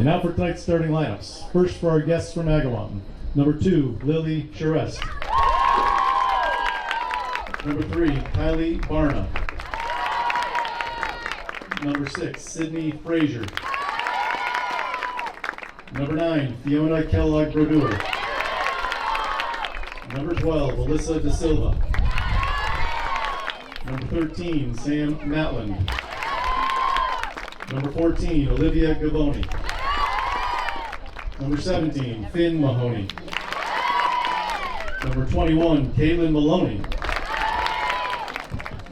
And now for tonight's starting lineups. First for our guests from Agawam. Number 2, Lily Charest. Number 3, Kylie Barna. Number 6, Sydney Frazier. Number 9, Fiona Kellogg-Brodeur. Number 12, Alyssa De Silva. Number 13, Sam Matland. Number 14, Olivia Gavoni. Number 17, Finn Mahoney. Number 21, Caitlin Maloney.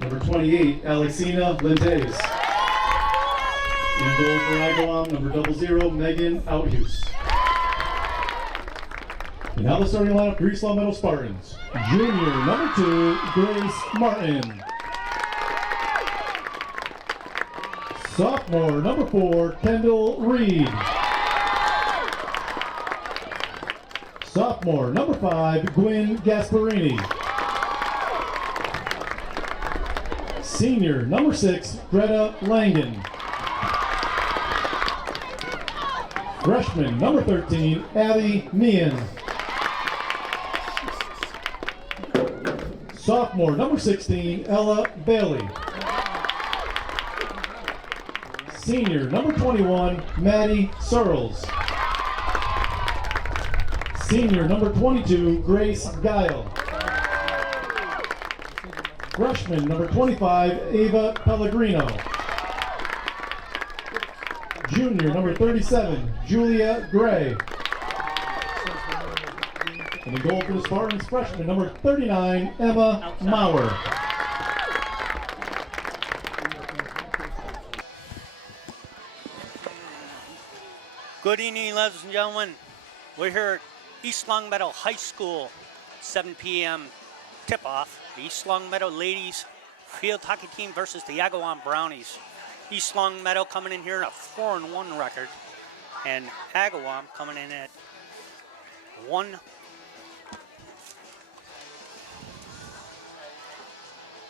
Number 28, Alexina Lentes. In goal for Agawam, number 00, Megan Outhus. And now the starting lineup for East Long Meadow Spartans. Junior, number 2, Grace Martin. Sophomore, number 4, Kendall Reed. Sophomore, number 5, Gwen Gasparini. Senior, number 6, Greta Langen. Freshman, number 13, Abby Meehan. Sophomore, number 16, Ella Bailey. Senior, number 21, Maddie Searles. Senior, number 22, Grace Guile. Freshman, number 25, Ava Pellegrino. Junior, number 37, Julia Gray. And the goal for the Spartans, freshman, number 39, Emma Maurer. Good evening, ladies and gentlemen. We're here at East Long Meadow High School, 7 p.m. tip-off. The East Long Meadow ladies field hockey team versus the Agawam Brownies. East Long Meadow coming in here in a 4-1 record, and Agawam coming in at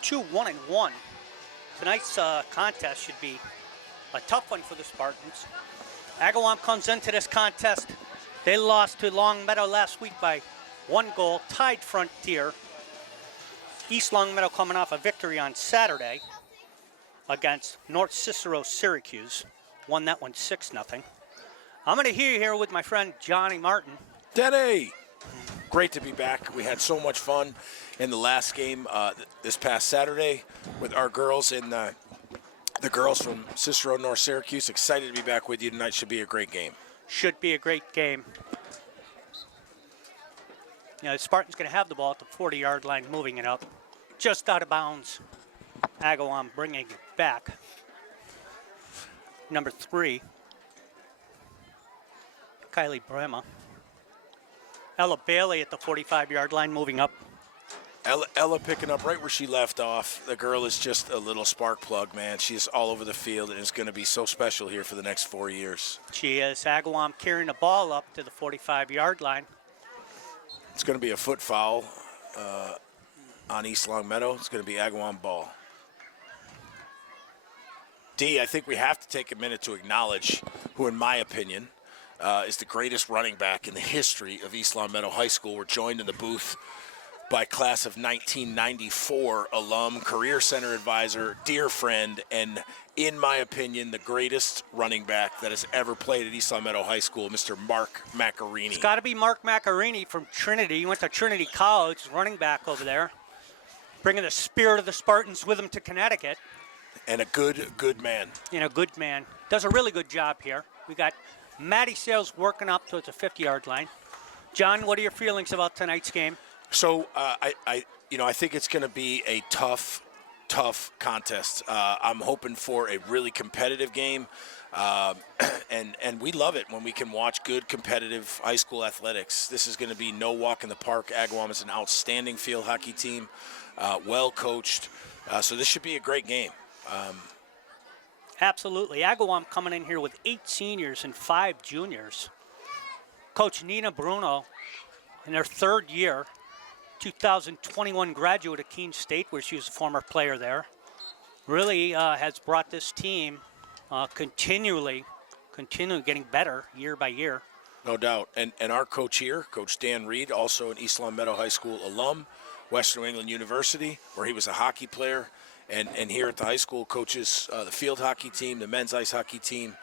2-1-1. Tonight's contest should be a tough one for the Spartans. Agawam comes into this contest. They lost to Long Meadow last week by 1 goal, tied Frontier. East Long Meadow coming off a victory on Saturday against North Cicero Syracuse. Won that one 6-0. I'm going to hear you here with my friend Johnny Martin. Denny! Great to be back. We had so much fun in the last game this past Saturday with our girls and the girls from Cicero North Syracuse. Excited to be back with you tonight. Should be a great game. Should be a great game. You know, the Spartans going to have the ball at the 40-yard line, moving it up. Just out of bounds. Agawam bringing it back. Number 3, Kylie Brema. Ella Bailey at the 45-yard line, moving up. Ella picking up right where she left off. The girl is just a little spark plug, man. She's all over the field, and it's going to be so special here for the next 4 years. She is. Agawam carrying the ball up to the 45-yard line. It's going to be a foot foul on East Long Meadow. It's going to be Agawam ball. D, I think we have to take a minute to acknowledge who, in my opinion, is the greatest running back in the history of East Long Meadow High School. We're joined in the booth by class of 1994 alum, career center advisor, dear friend, and in my opinion, the greatest running back that has ever played at East Long Meadow High School, Mr. Mark Macarini. It's got to be Mark Macarini from Trinity. He went to Trinity College, running back over there, bringing the spirit of the Spartans with him to Connecticut. And a good man. You know, good man. Does a really good job here. We got Maddie Sales working up towards the 50-yard line. John, what are your feelings about tonight's game? So I think it's going to be a tough contest. I'm hoping for a really competitive game, and we love it when we can watch good competitive high school athletics. This is going to be no walk in the park. Agawam is an outstanding field hockey team, well coached, so this should be a great game. Absolutely. Agawam coming in here with 8 seniors and 5 juniors. Coach Nina Bruno in their 3rd year. 2021 graduate of Keene State, where she was a former player there. Really has brought this team continually continuing getting better year by year. No doubt. And our coach here, Coach Dan Reed, also an East Long Meadow High School alum, Western New England University, where he was a hockey player. And here at the high school, coaches the field hockey team, the men's ice hockey team,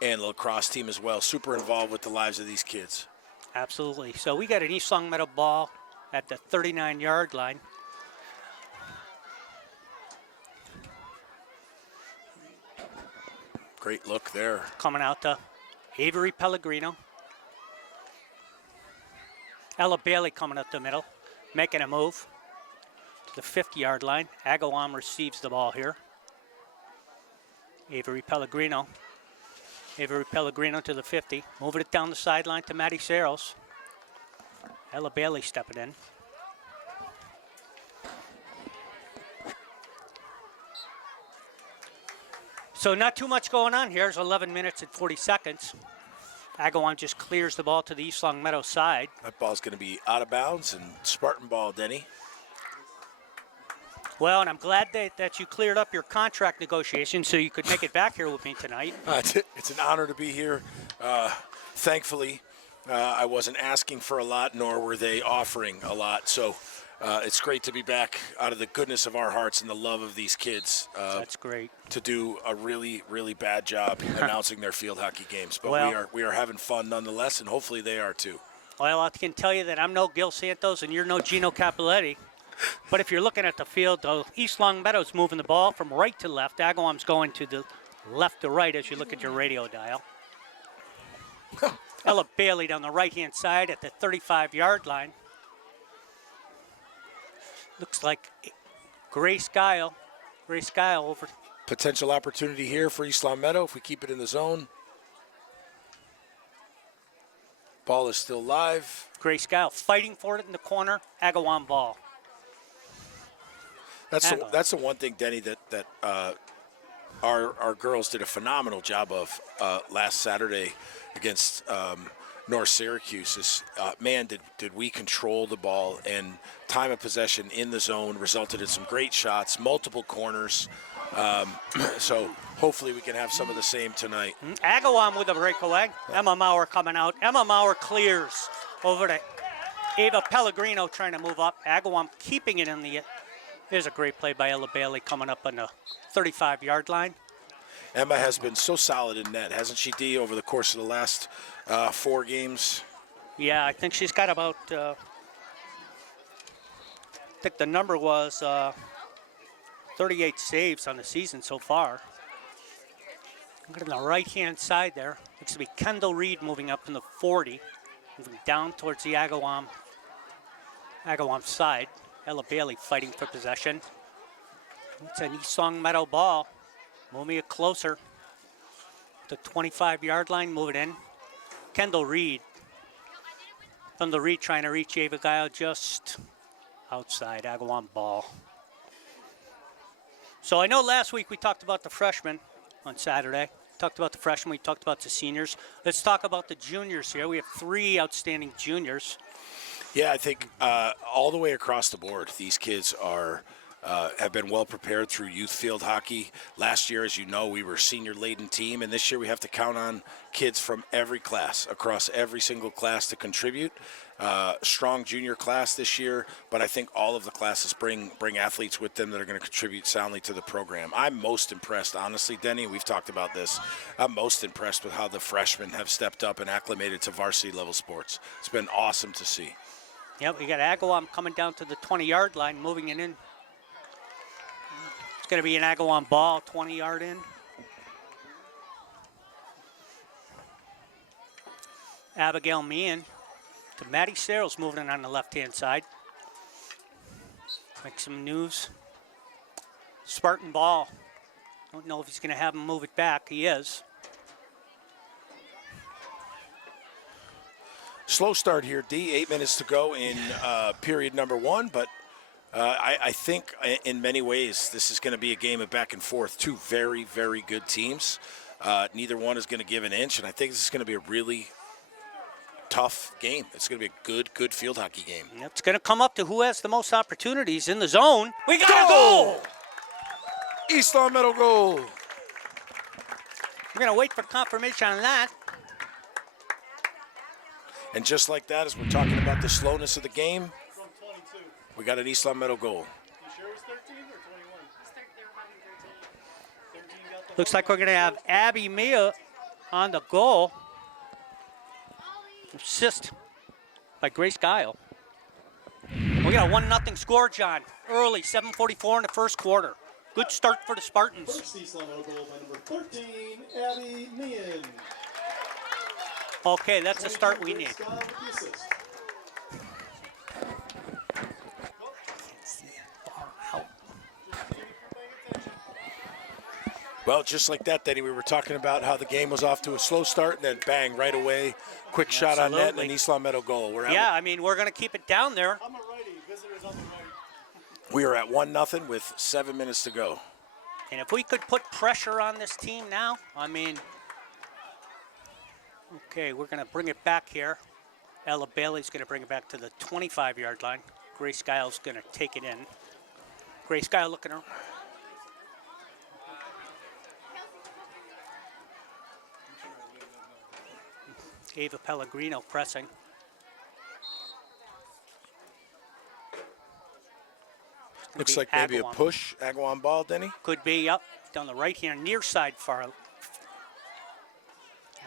and the lacrosse team as well. Super involved with the lives of these kids. Absolutely. So we got an East Long Meadow ball at the 39-yard line. Great look there. Coming out to Avery Pellegrino. Ella Bailey coming up the middle, making a move to the 50-yard line. Agawam receives the ball here. Avery Pellegrino. Avery Pellegrino to the 50. Moving it down the sideline to Maddie Saros. Ella Bailey stepping in. So not too much going on here. There's 11 minutes and 40 seconds. Agawam just clears the ball to the East Long Meadow side. That ball's going to be out of bounds and Spartan ball, Denny. Well, and I'm glad that you cleared up your contract negotiations so you could make it back here with me tonight. It's an honor to be here. Thankfully, I wasn't asking for a lot, nor were they offering a lot. So it's great to be back out of the goodness of our hearts and the love of these kids. That's great. To do a really, really bad job announcing their field hockey games. But well, we are having fun nonetheless, and hopefully they are too. Well, I can tell you that I'm no Gil Santos and you're no Gino Capoletti. But if you're looking at the field, though, East Long Meadow's moving the ball from right to left. Agawam's going to the left to right as you look at your radio dial. Ella Bailey down the right-hand side at the 35-yard line. Looks like Grace Guile over. Potential opportunity here for East Long Meadow if we keep it in the zone. Ball is still live. Grace Guile fighting for it in the corner. Agawam ball. That's the one thing, Denny, that our girls did a phenomenal job of last Saturday against North Syracuse. Is man, did we control the ball, and time of possession in the zone resulted in some great shots, multiple corners. So hopefully we can have some of the same tonight. Agawam with a breakaway. Emma Maurer coming out. Emma Maurer clears over to Ava Pellegrino trying to move up. Agawam keeping it in the. Here's a great play by Ella Bailey coming up on the 35-yard line. Emma has been so solid in net, hasn't she, Dee, over the course of the last 4 games? Yeah, I think she's got about, I think the number was 38 saves on the season so far. Look at the right-hand side there. Looks to be Kendall Reed moving up in the 40, moving down towards the Agawam side. Ella Bailey fighting for possession. It's an East Long Meadow ball. Moving it closer. The 25-yard line, move it in. Kendall Reed. From the Reed trying to reach Ava Guile just outside. Agawam ball. So I know last week we talked about the freshmen on Saturday. Talked about the freshmen, we talked about the seniors. Let's talk about the juniors here. We have 3 outstanding juniors. Yeah, I think all the way across the board, these kids have been well prepared through youth field hockey. Last year, as you know, we were a senior-laden team, and this year we have to count on kids from every class, across every single class to contribute. Strong junior class this year, but I think all of the classes bring athletes with them that are going to contribute soundly to the program. I'm most impressed, honestly, Denny, we've talked about this. I'm most impressed with how the freshmen have stepped up and acclimated to varsity-level sports. It's been awesome to see. Yep, we got Agawam coming down to the 20-yard line, moving it in. It's going to be an Agawam ball, 20-yard in. Abigail Meehan to Maddie Searles moving it on the left-hand side. Make some news. Spartan ball. Don't know if he's going to have him move it back. He is. Slow start here, D. 8 minutes to go in period number 1, but I think in many ways this is going to be a game of back and forth. 2 very, very good teams. Neither one is going to give an inch, and I think this is going to be a really tough game. It's going to be a good field hockey game. It's going to come up to who has the most opportunities in the zone. We got a goal! East Long Meadow goal. We're going to wait for confirmation on that. And just like that, as we're talking about the slowness of the game, From 22. we got an Eastland Meadow goal. You sure it was 13 or 21? 13 got the Looks like we're going to have Abby Mia on the goal. Assist by Grace Guile. We got a 1-0 score, John. Early, 7:44 in the first quarter. Good start for the Spartans. First Eastland Meadow goal by number 13, Abby Meehan. Okay, that's the start we need. Scott with the assist. Well, just like that, Denny, we were talking about how the game was off to a slow start, and then bang, right away, quick shot on net, and Absolutely. an Eastland Meadow goal. Yeah, I mean, we're going to keep it down there. I'm a righty, visitors on the right. We are at 1-0 with 7 minutes to go. And if we could put pressure on this team now, I mean, okay, we're going to bring it back here. Ella Bailey's going to bring it back to the 25-yard line. Grace Giles going to take it in. Grace Giles looking her. Ava Pellegrino pressing. Looks like maybe a Agawam. push, Agawam ball, Denny. Could be up down the right hand near side far.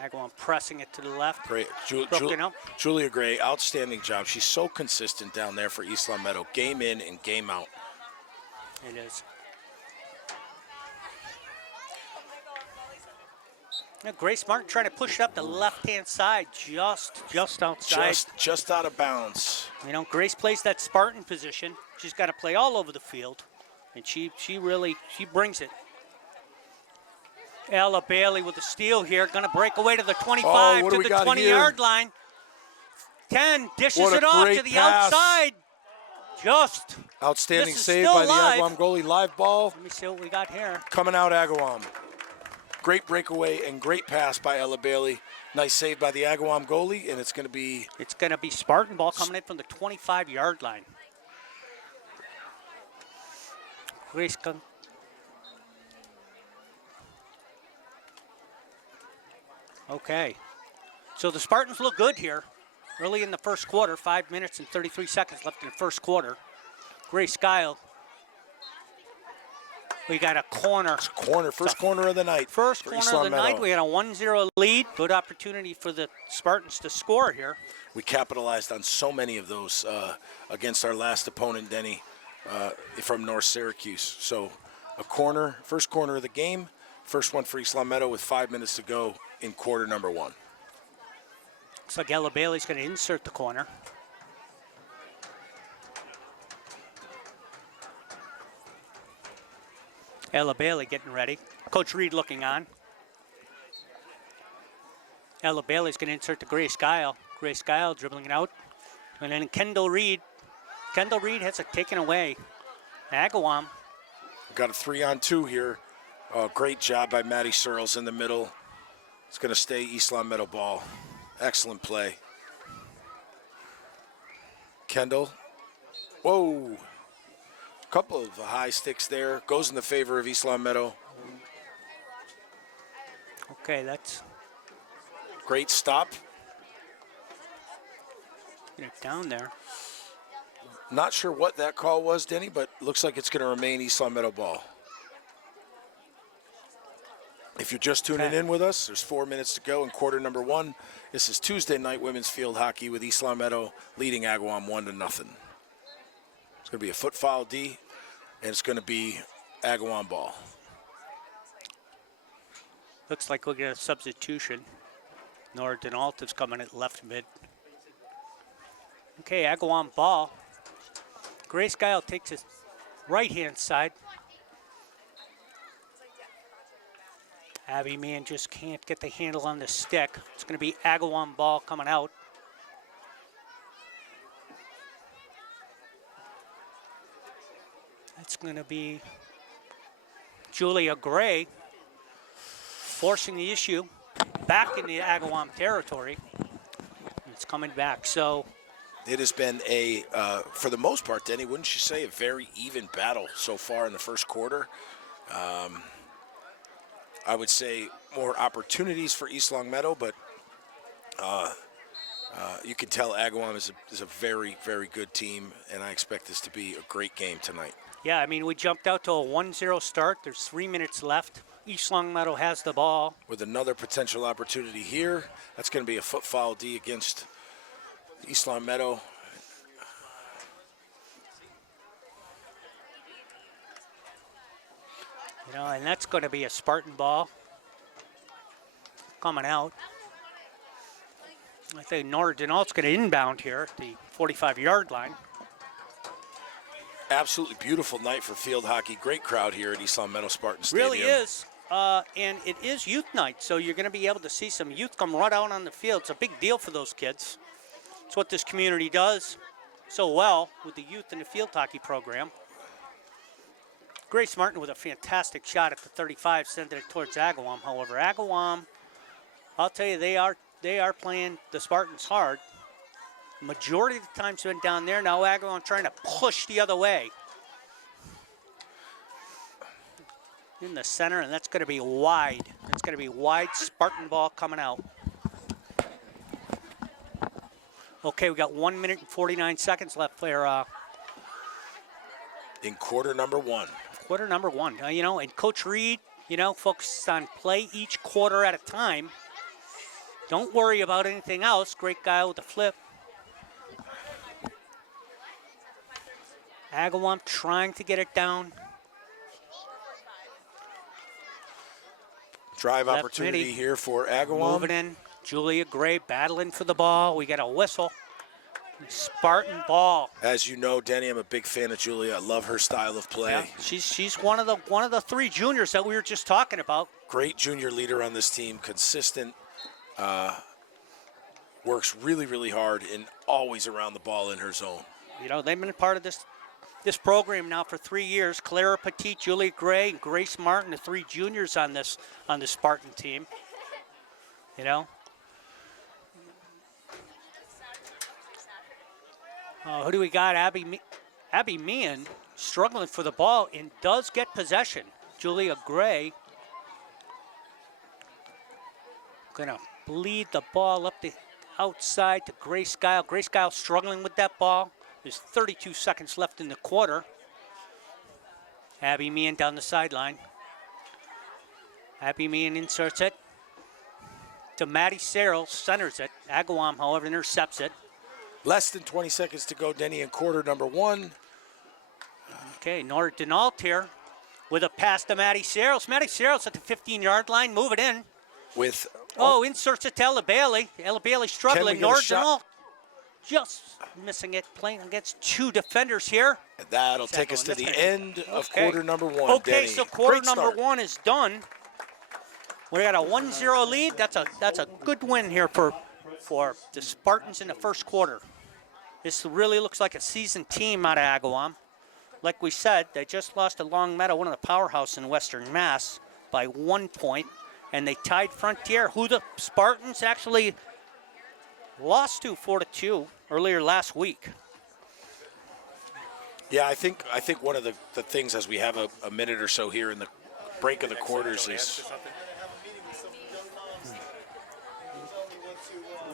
Agawam pressing it to the left. Great. Broken up. Julia Gray, outstanding job. She's so consistent down there for Eastland Meadow, game in and game out. It is. Now, Grace Martin trying to push it up the left-hand side, just outside. Just out of bounds. You know, Grace plays that Spartan position. She's got to play all over the field, and she brings it. Ella Bailey with the steal here, going to break away to the 25 what do to we the got 20-yard line. 10 dishes What a it off great to the pass. outside. Just. Outstanding This is save still by the live. Agawam goalie. Live ball Let me see what we got here. coming out Agawam. Great breakaway and great pass by Ella Bailey. Nice save by the Agawam goalie, and it's going to be It's going to be Spartan ball coming in from the 25-yard line. Grace come. Okay. So the Spartans look good here. Early in the first quarter, 5 minutes and 33 seconds left in the first quarter. Grace Guile. We got a corner. first corner of the night. First for corner of Eastland the Meadow. night. We had a 1-0 lead. Good opportunity for the Spartans to score here. We capitalized on so many of those against our last opponent, Denny, from North Syracuse. So a corner, first corner of the game, first one for Eastland Meadow with 5 minutes to go in quarter number one. Looks like Ella Bailey's going to insert the corner. Ella Bailey getting ready. Coach Reed looking on. Ella Bailey's going to insert to Grace Guile. Grace Guile dribbling it out. And then Kendall Reed. Kendall Reed has it taken away. Agawam. Got a 3-on-2 here. Great job by Maddie Searles in the middle. It's going to stay Eastland Meadow ball. Excellent play. Kendall. Whoa. Couple of high sticks there. Goes in the favor of Eastland Meadow. Okay, that's Great stop. get it down there. Not sure what that call was, Denny, but looks like it's going to remain Eastland Meadow ball. If you're just tuning in with us, there's 4 minutes to go in quarter number one. This is Tuesday night women's field hockey with Eastland Meadow leading Agawam 1-0. It's going to be a foot foul D, and it's going to be Agawam ball. Looks like we'll get a substitution. Nora Denalta's coming at left mid. Okay, Agawam ball. Grace Guile takes his right-hand side. Abby Man just can't get the handle on the stick. It's going to be Agawam ball coming out. It's going to be Julia Gray forcing the issue back in the Agawam territory. It's coming back. So It has been a, for the most part, Denny, wouldn't you say, a very even battle so far in the first quarter? I would say more opportunities for East Long Meadow, but you can tell Agawam is a very, very good team, and I expect this to be a great game tonight. Yeah, I mean, we jumped out to a 1-0 start. There's 3 minutes left. East Long Meadow has the ball. With another potential opportunity here, that's going to be a foot foul D against East Long Meadow. You know, and that's going to be a Spartan ball coming out. I think Nordenalt's going to inbound here at the 45-yard line. Absolutely beautiful night for field hockey. Great crowd here at East Long Meadow Spartan Stadium. Really is. And it is youth night, so you're going to be able to see some youth come right out on the field. It's a big deal for those kids. It's what this community does so well with the youth and the field hockey program. Grace Martin with a fantastic shot at the 35, sending it towards Agawam. However, Agawam, I'll tell you, they are playing the Spartans hard. Majority of the time's been down there. Now Agawam trying to push the other way. In the center, and that's going to be wide. It's going to be wide Spartan ball coming out. Okay, we got 1 minute and 49 seconds left there. In quarter number one. Quarter number one. You know, and Coach Reed, you know, focuses on play each quarter at a time. Don't worry about anything else. Great guy with the flip. Agawam trying to get it down. Drive Left opportunity midi. here for Agawam. Moving in. Julia Gray battling for the ball. We got a whistle. Spartan ball. As you know, Denny, I'm a big fan of Julia. I love her style of play. Yeah, she's one of the 3 juniors that we were just talking about. Great junior leader on this team. Consistent. Works really, really hard and always around the ball in her zone. You know, they've been part of this program now for 3 years. Clara Petit, Julia Gray, and Grace Martin, the 3 juniors on the Spartan team. You know. Who do we got? Abby Meehan struggling for the ball and does get possession. Julia Gray gonna bleed the ball up the outside to Grace Guile. Grace Guile struggling with that ball. There's 32 seconds left in the quarter. Abby Meehan down the sideline. Abby Meehan inserts it to Maddie Serrell, centers it. Agawam, however, intercepts it. Less than 20 seconds to go, Denny, in quarter number one. Okay, Nora Denault here with a pass to Maddie Serrell. Maddie Serrell's at the 15-yard line, move it in. With Inserts it to Ella Bailey. Ella Bailey struggling. Nora Denault just missing it, playing against 2 defenders here. That'll take us to the end of quarter number one. Okay, Denny. so quarter Great number start. one is done. We got a 1-0 lead. That's a good win here for the Spartans in the first quarter. This really looks like a seasoned team out of Agawam. Like we said, they just lost to Long Meadow, one of the powerhouse in Western Mass, by 1 point, and they tied Frontier, who the Spartans actually lost to 4-2 earlier last week. Yeah, I think one of the things, as we have a minute or so here in the break of the quarters, is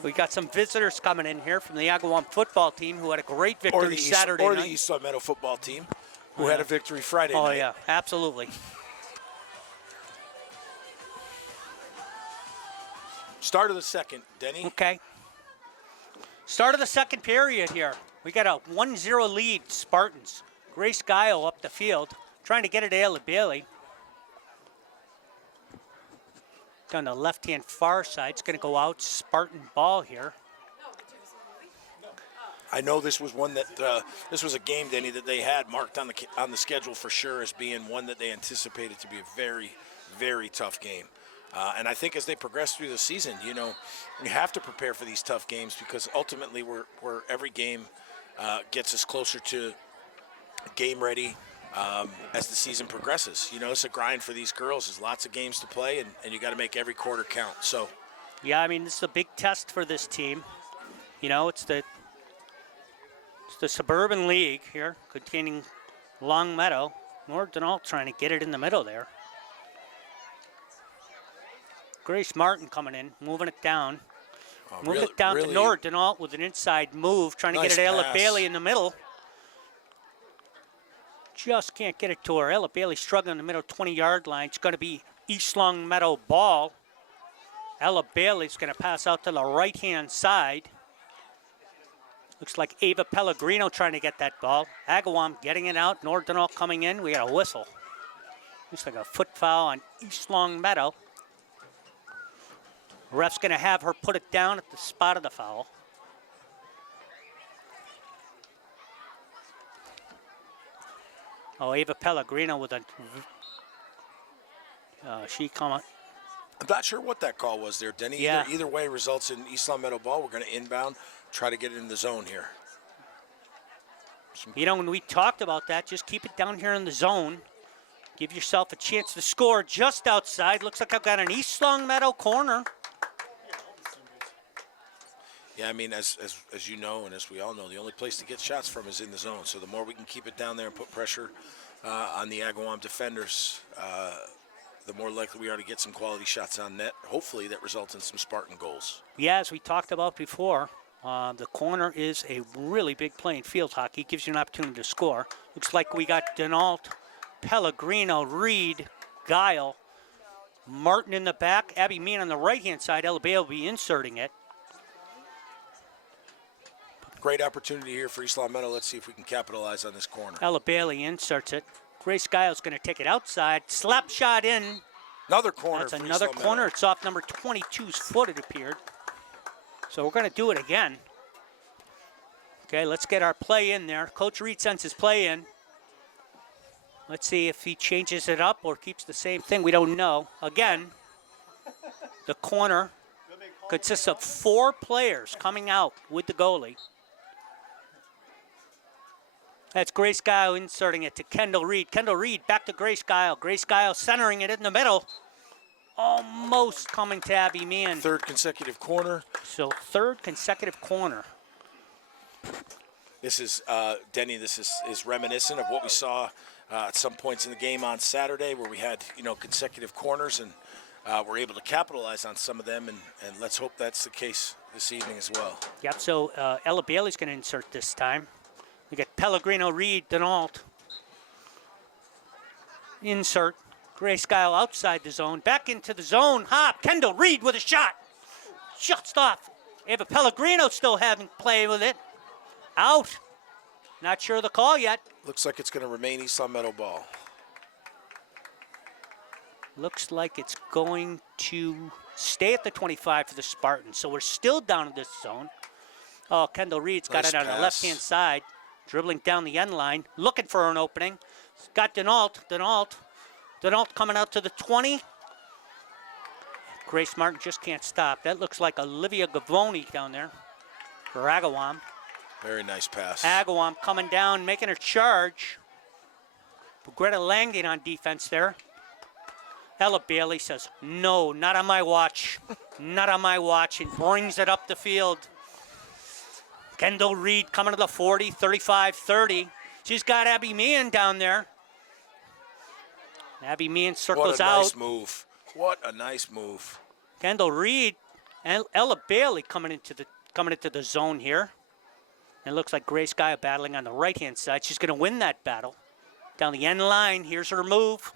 we got some visitors coming in here from the Agawam football team who had a great victory Saturday night. Or the East Long Meadow football team, who had a victory Friday night. Oh, yeah, absolutely. Start of the second, Denny. Okay. Start of the second period here. We got a 1-0 lead, Spartans. Grace Guile up the field, trying to get it to Ella Bailey. Down the left-hand far side, it's going to go out, Spartan ball here. I know this was one that this was a game, Denny, that they had marked on the schedule for sure as being one that they anticipated to be a very, very tough game. And I think as they progress through the season, you know, you have to prepare for these tough games because ultimately we're every game gets us closer to game ready as the season progresses. You know, it's a grind for these girls. There's lots of games to play, and you got to make every quarter count. So, yeah, I mean, this is a big test for this team. You know, it's the Suburban League here, containing Long Meadow. Nordenalt trying to get it in the middle there. Grace Martin coming in, moving it down. Moving Really- it down really to Nora Denault with an inside move, trying to Nice get it to Ella pass. Bailey in the middle. Just can't get it to her. Ella Bailey struggling in the middle, 20-yard line. It's going to be East Long Meadow ball. Ella Bailey's going to pass out to the right-hand side. Looks like Ava Pellegrino trying to get that ball. Agawam getting it out. Nora Denault coming in. We got a whistle. Looks like a foot foul on East Long Meadow. Ref's going to have her put it down at the spot of the foul. Oh, Ava Pellegrino with a... she coming. I'm not sure what that call was there, Denny. Yeah. Either way results in East Long Meadow ball. We're going to inbound, try to get it in the zone here. You know, when we talked about that, just keep it down here in the zone. Give yourself a chance to score just outside. Looks like I've got an East Long Meadow corner. Yeah, I mean, as you know, and as we all know, the only place to get shots from is in the zone. So the more we can keep it down there and put pressure on the Agawam defenders, the more likely we are to get some quality shots on net. Hopefully that results in some Spartan goals. Yeah, as we talked about before, the corner is a really big play in field hockey. Gives you an opportunity to score. Looks like we got Denault, Pellegrino, Reed, Guile, Martin in the back, Abby Mean on the right-hand side. Ella Bailey will be inserting it. Great opportunity here for East Long Meadow. Let's see if we can capitalize on this corner. Ella Bailey inserts it. Grace Guile's going to take it outside. Slap shot in. Another corner. That's for another East Long corner. Meadow. It's off number 22's foot, it appeared. So we're going to do it again. Okay, let's get our play in there. Coach Reed sends his play in. Let's see if he changes it up or keeps the same thing. We don't know. Again, the corner consists of 4 players coming out with the goalie. That's Grace Guile inserting it to Kendall Reed. Kendall Reed back to Grace Guile. Grace Guile centering it in the middle. Almost coming to Abby Meehan. Third consecutive corner. So third consecutive corner. This is, Denny, this is reminiscent of what we saw at some points in the game on Saturday where we had, consecutive corners and we're able to capitalize on some of them, and let's hope that's the case this evening as well. Yep, so Ella Bailey's going to insert this time. We got Pellegrino, Reed, Denault. Insert. Grace Guile outside the zone. Back into the zone. Hop. Kendall Reed with a shot. Just off. Ava Pellegrino still having play with it. Out. Not sure of the call yet. Looks like it's going to remain East Long Meadow ball. Looks like it's going to stay at the 25 for the Spartans. So we're still down in this zone. Oh, Kendall Reed's got Nice it on the pass. left-hand side. Dribbling down the end line. Looking for an opening. Got Denault. Denault coming out to the 20. Grace Martin just can't stop. That looks like Olivia Gavoni down there for Agawam. Very nice pass. Agawam coming down, making her charge. Greta Langdon on defense there. Ella Bailey says, no, not on my watch. Not on my watch, and brings it up the field. Kendall Reed coming to the 40, 35-30. She's got Abby Meehan down there. Abby Meehan circles What a out. nice move. What a nice move. Kendall Reed and Ella Bailey coming into the zone here. And it looks like Grace Guile battling on the right-hand side. She's going to win that battle. Down the end line, here's her move.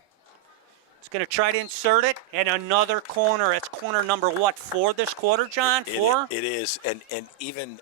It's going to try to insert it, and another corner. It's corner number, 4 this quarter, John? 4? It is, and even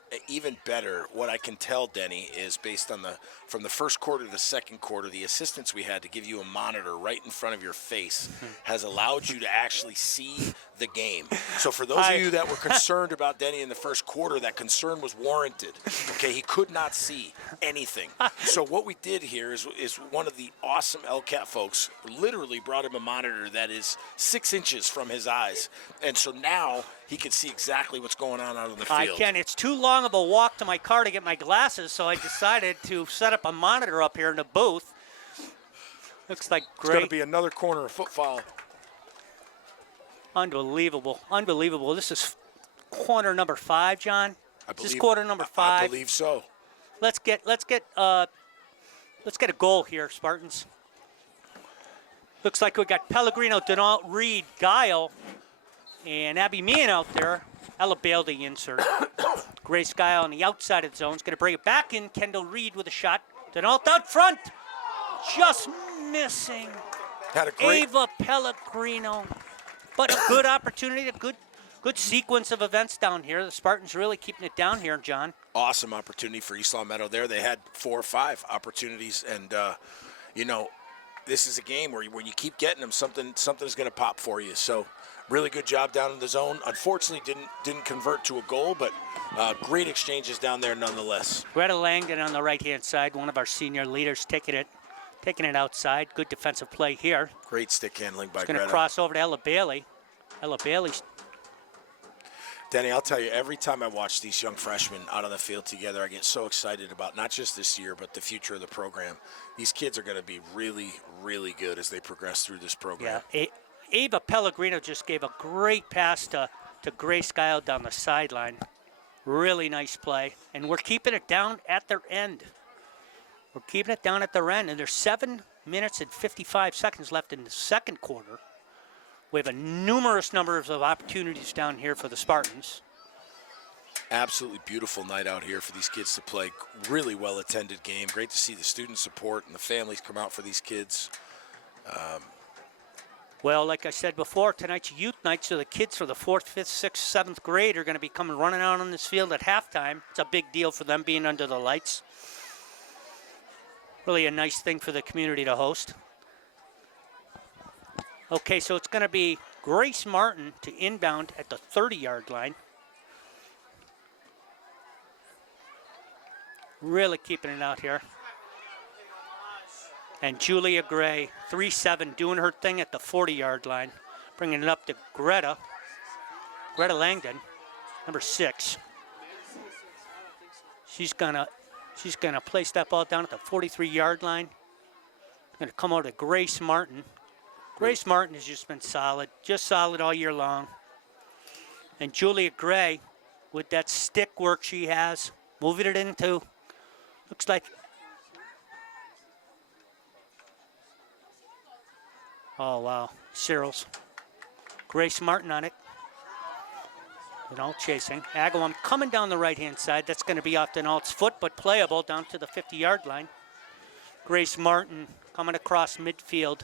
better, what I can tell, Denny, is based on from the first quarter to the second quarter, the assistance we had to give you a monitor right in front of your face has allowed you to actually see the game. So for those of you that were concerned about Denny in the first quarter, that concern was warranted. Okay, he could not see anything. So what we did here is one of the awesome LCAT folks literally brought him a monitor that is 6 inches from his eyes, and so now he can see exactly what's going on out on the field. I can. It's too long of a walk to my car to get my glasses, so I decided to set up a monitor up here in the booth. Looks like It's going great. to be another corner, a foot foul. Unbelievable. Unbelievable. This is corner number 5, John. This is quarter number 5. I believe so. Let's get a goal here, Spartans. Looks like we got Pellegrino, Denault, Reed, Guile. And Abby Meehan out there. Ella Bale the insert. Grace Guy on the outside of the zone is going to bring it back in. Kendall Reed with a shot. Denault out front. Just missing. Had a great Ava Pellegrino. But a good opportunity, a good sequence of events down here. The Spartans really keeping it down here, John. awesome opportunity for East Long Meadow there. They had 4 or 5 opportunities, and you know, this is a game where when you keep getting them, something's going to pop for you. So, really good job down in the zone. Unfortunately, didn't convert to a goal, but great exchanges down there nonetheless. Greta Langdon on the right-hand side, one of our senior leaders, taking it outside. Good defensive play here. Great stick handling by It's going Greta. to cross over to Ella Bailey. Ella Bailey's Denny, I'll tell you, every time I watch these young freshmen out on the field together, I get so excited about not just this year, but the future of the program. These kids are going to be really, really good as they progress through this program. Yeah, Ava Pellegrino just gave a great pass to Grace Guile down the sideline. Really nice play. And we're keeping it down at their end. We're keeping it down at their end. And there's 7 minutes and 55 seconds left in the second quarter. We have a numerous numbers of opportunities down here for the Spartans. Absolutely beautiful night out here for these kids to play. Really well-attended game. Great to see the student support and the families come out for these kids. Well, like I said before, tonight's youth night, so the kids for the 4th, 5th, 6th, 7th grade are going to be coming running out on this field at halftime. It's a big deal for them being under the lights. Really a nice thing for the community to host. Okay, so it's going to be Grace Martin to inbound at the 30-yard line. Really keeping it out here. And Julia Gray, 3-7, doing her thing at the 40-yard line. Bringing it up to Greta Langdon, number 6. She's gonna place that ball down at the 43-yard line. Gonna come over to Grace Martin. Grace Martin has just been solid all year long. And Julia Gray, with that stick work she has, moving it into, looks like, oh wow, Cyril's. Grace Martin on it. Chasing. Agawam coming down the right-hand side. That's going to be off Denault's foot, but playable down to the 50-yard line. Grace Martin coming across midfield.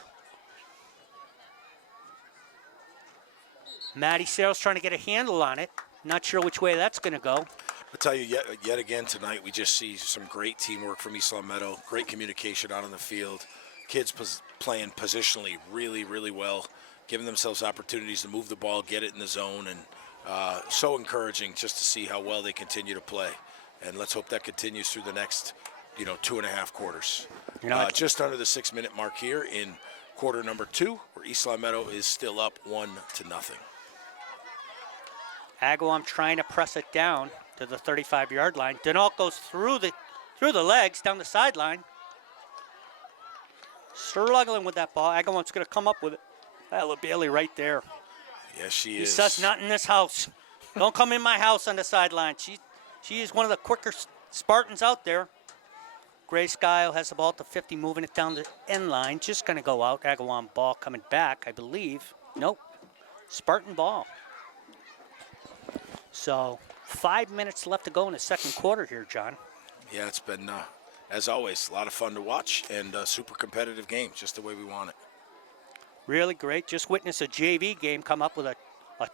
Maddie Searles trying to get a handle on it. Not sure which way that's going to go. I'll tell you, yet again tonight, we just see some great teamwork from East Long Meadow, great communication out on the field. Kids playing positionally really, really well, giving themselves opportunities to move the ball, get it in the zone, and so encouraging just to see how well they continue to play. And let's hope that continues through the next, 2.5 quarters. Just under the 6-minute mark here in quarter number 2, where East Long Meadow is still up 1-0. Agawam trying to press it down to the 35-yard line. Denault goes through the legs down the sideline. Struggling with that ball. Agawam's going to come up with it. Ella Bailey right there. Yes, she is. He says, not in this house. Don't come in my house on the sideline. She is one of the quicker Spartans out there. Grace Guile has the ball at the 50, moving it down the end line. Just going to go out. Agawam ball coming back, I believe. Nope. Spartan ball. So 5 minutes left to go in the second quarter here, John. Yeah, it's been, as always, a lot of fun to watch and a super competitive game, just the way we want it. Really great. Just witnessed a JV game come up with a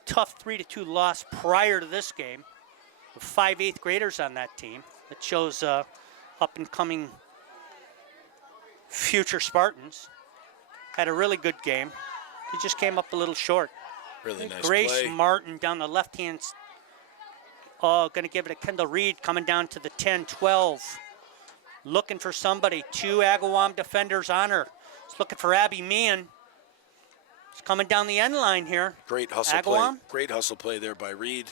tough 3-2 loss prior to this game. With 5 8th graders on that team. It shows up-and-coming future Spartans. Had a really good game. He just came up a little short. Really nice Grace play. Martin down the left-hand. Going to give it to Kendall Reed coming down to the 10-12. Looking for somebody. 2 Agawam defenders on her. He's looking for Abby Meehan. He's coming down the end line here. Great hustle Agawam. play. Great hustle play there by Reed.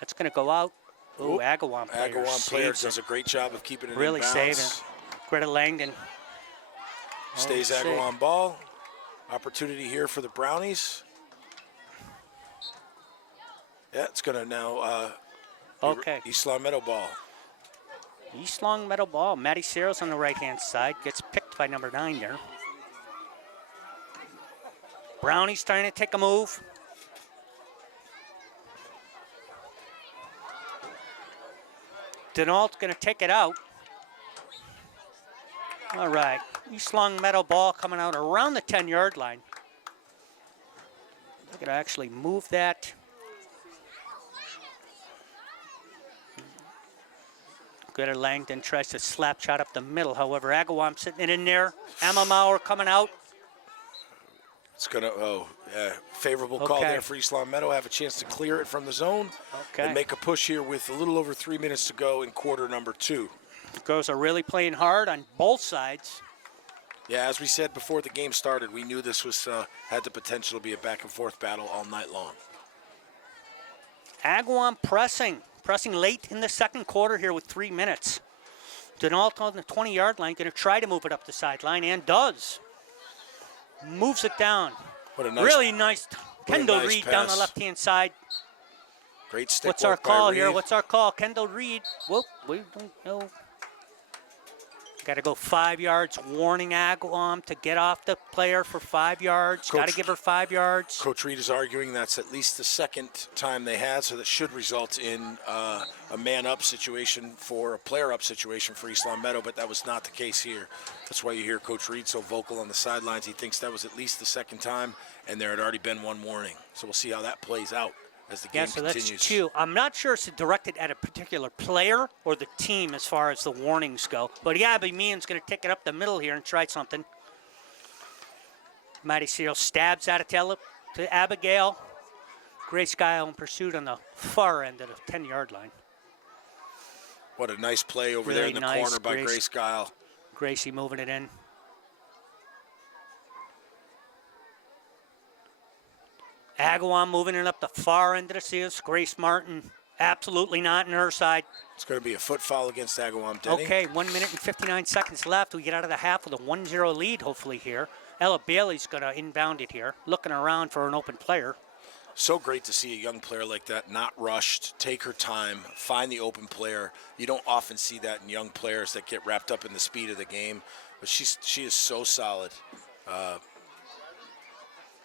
That's going to go out. Ooh, Agawam player. Agawam player does a great job of keeping it really in bounds. saving it. Greta Langdon. Stays Oh, Agawam ball. Opportunity here for the Brownies. Yeah, it's going to now Okay. East Long Meadow ball. East Long Meadow ball. Maddie Searles on the right-hand side. Gets picked by number 9 there. Brownie's trying to take a move. Denault's going to take it out. All right. East Long Meadow ball coming out around the 10-yard line. They're going to actually move that. Greta Langdon tries to slap shot up the middle. However, Agawam sitting it in there. Amamauer coming out. It's going to, favorable call Okay. there for East Long Meadow. Have a chance to clear it from the zone Okay. and make a push here with a little over 3 minutes to go in quarter number 2. Girls are really playing hard on both sides. Yeah, as we said before the game started, we knew this was had the potential to be a back-and-forth battle all night long. Agawam pressing late in the second quarter here with 3 minutes. Denault on the 20-yard line, going to try to move it up the sideline, and does. Moves it down. What a nice, Really nice. Kendall nice Reed down the pass. left-hand side. Great stick What's our work by call here? Reed. What's our call? Kendall Reed. Whoop, we don't know. Got to go 5 yards. Warning Agawam to get off the player for 5 yards. Got to Coach- give her 5 yards. Coach Reed is arguing that's at least the second time they had, so that should result in a man-up situation for a player-up situation for East Long Meadow, but that was not the case here. That's why you hear Coach Reed so vocal on the sidelines. He thinks that was at least the second time, and there had already been one warning. So we'll see how that plays out as the game Yeah, so continues. that's 2. I'm not sure it's directed at a particular player or the team as far as the warnings go. But Abby Meehan's going to take it up the middle here and try something. Maddie Searle stabs at it to Abigail. Grace Guile in pursuit on the far end of the 10-yard line. What a nice play over Really there in the nice, corner by Grace. Grace Guile. Gracie moving it in. Agawam moving it up the far end of the field. Grace Martin absolutely not in her side. It's going to be a foot foul against Agawam, Denny. Okay, 1 minute and 59 seconds left. We get out of the half with a 1-0 lead, hopefully, here. Ella Bailey's going to inbound it here, looking around for an open player. So great to see a young player like that, not rushed, take her time, find the open player. You don't often see that in young players that get wrapped up in the speed of the game, but she is so solid.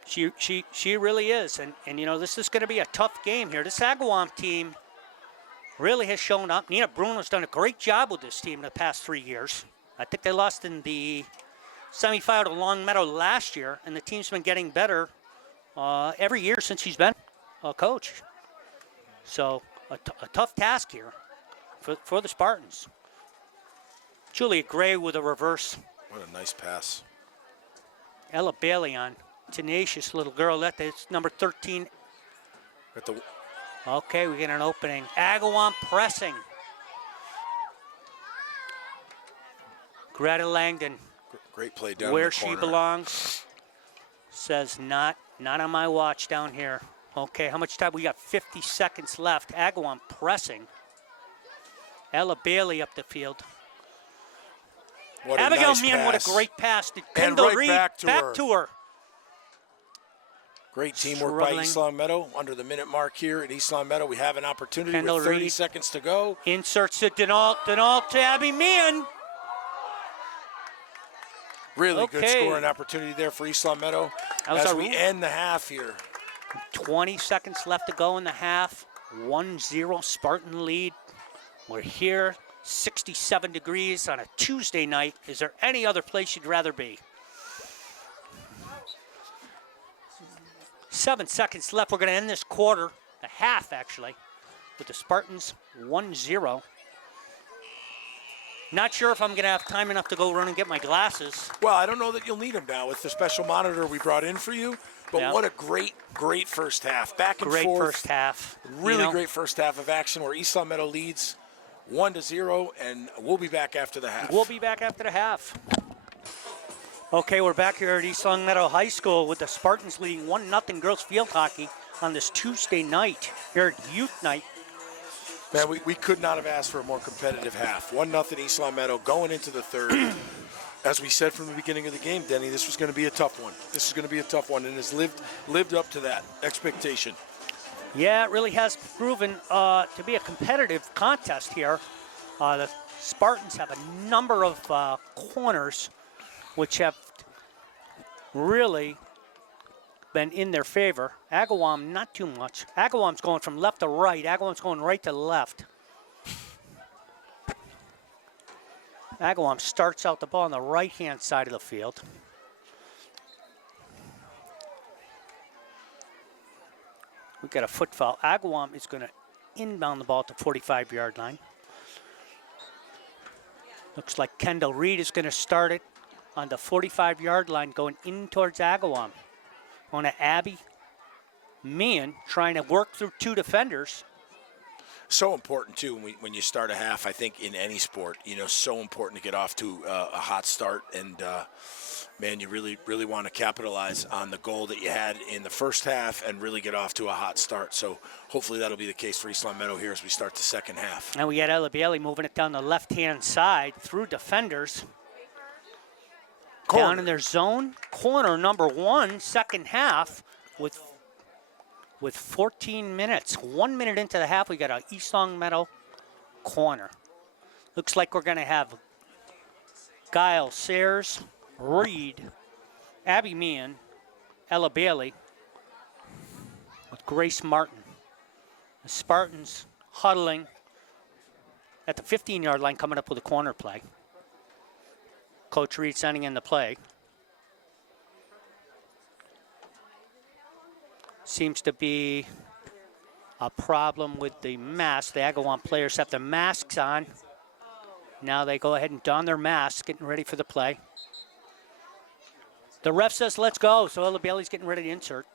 She really is, and you know, this is going to be a tough game here. This Agawam team really has shown up. Nina Bruno's done a great job with this team in the past 3 years. I think they lost in the semifinal to Long Meadow last year, and the team's been getting better every year since she's been a coach. So a tough task here for the Spartans. Julia Gray with a reverse. What a nice pass. Ella Bailey on. Tenacious little girl. That's number 13. At the Okay, we get an opening. Agawam pressing. Greta Langdon, great play down where in the she corner. belongs, says not on my watch down here. Okay, how much time? We got 50 seconds left. Agawam pressing. Ella Bailey up the field. What a Abigail nice Meehan, what a pass. great pass. Did And Kendall right Reed back to her. Great teamwork by Struggling. East Long Meadow. Under the minute mark here at East Long Meadow, we have an opportunity Kendall with 30 Reed. seconds to go. Inserts it, Denault to Abby Meehan. Really good Okay. scoring opportunity there for East Long Meadow That was as a- we end the half here. 20 seconds left to go in the half. 1-0 Spartan lead. We're here, 67 degrees on a Tuesday night. Is there any other place you'd rather be? 7 seconds left. We're going to end this quarter, the half actually, with the Spartans 1-0. Not sure if I'm going to have time enough to go run and get my glasses. Well, I don't know that you'll need them now with the special monitor we brought in for you, but Yeah. what a great first half. Back and Great forth. first half. Really You know, great first half of action where East Long Meadow leads 1-0, and we'll be back after the half. We'll be back after the half. Okay, we're back here at East Long Meadow High School with the Spartans leading 1-0 girls field hockey on this Tuesday night here at Youth Night. Man, we could not have asked for a more competitive half. 1-0 East Long Meadow going into the third. As we said from the beginning of the game, Denny, this was going to be a tough one. This is going to be a tough one, and has lived up to that expectation. Yeah, it really has proven to be a competitive contest here. The Spartans have a number of corners which have really been in their favor. Agawam, not too much. Agawam's going from left to right. Agawam's going right to left. Agawam starts out the ball on the right-hand side of the field. We got a foot foul. Agawam is going to inbound the ball at the 45-yard line. Looks like Kendall Reed is going to start it on the 45-yard line going in towards Agawam. On to Abby Meehan trying to work through two defenders. So important, too, when you start a half, I think, in any sport. You know, so important to get off to a hot start. And, man, you really, really want to capitalize on the goal that you had in the first half and really get off to a hot start. So hopefully that'll be the case for East Long Meadow here as we start the second half. And we had Ella Bailey moving it down the left-hand side through defenders. Corner. Down in their zone. Corner number 1, second half with 14 minutes. 1 minute into the half, we got a East Long Meadow corner. Looks like we're going to have Guile Sayers, Reed, Abby Meehan, Ella Bailey, with Grace Martin. The Spartans huddling at the 15-yard line, coming up with a corner play. Coach Reed sending in the play. Seems to be a problem with the mask. The Agawam players have their masks on. Now they go ahead and don their masks, getting ready for the play. The ref says, let's go, so Ella Bailey's getting ready to insert.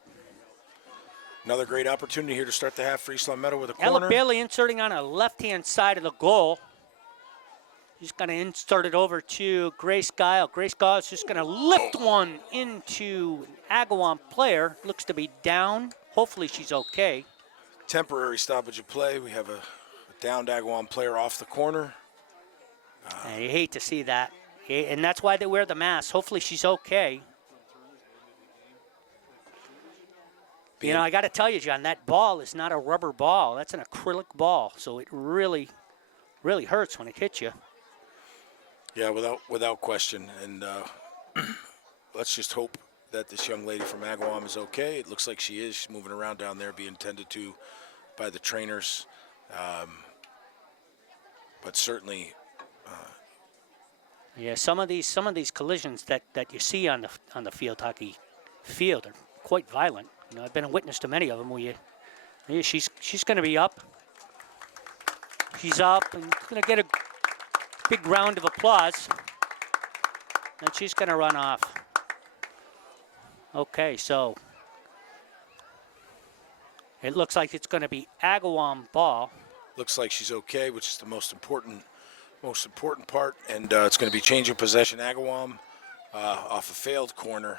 Another great opportunity here to start the half for East Long Meadow with a corner. Ella Bailey inserting on a left-hand side of the goal. She's going to insert it over to Grace Guile. Grace Guile is just going to lift one into an Agawam player. Looks to be down. Hopefully she's okay. Temporary stoppage of play. We have a downed Agawam player off the corner. And you hate to see that. And that's why they wear the mask. Hopefully she's okay. You know, I got to tell you, John, that ball is not a rubber ball. That's an acrylic ball. So it really, really hurts when it hits you. Yeah, without question. And let's just hope that this young lady from Agawam is okay. It looks like she is. She's moving around down there, being tended to by the trainers. But certainly, yeah, some of these collisions that you see on the field hockey field are quite violent. You know, I've been a witness to many of them where she's going to be up. She's up and going to get a big round of applause. And she's going to run off. Okay, so it looks like it's going to be Agawam ball. Looks like she's okay, which is the most important part. And it's going to be changing possession. Agawam off a failed corner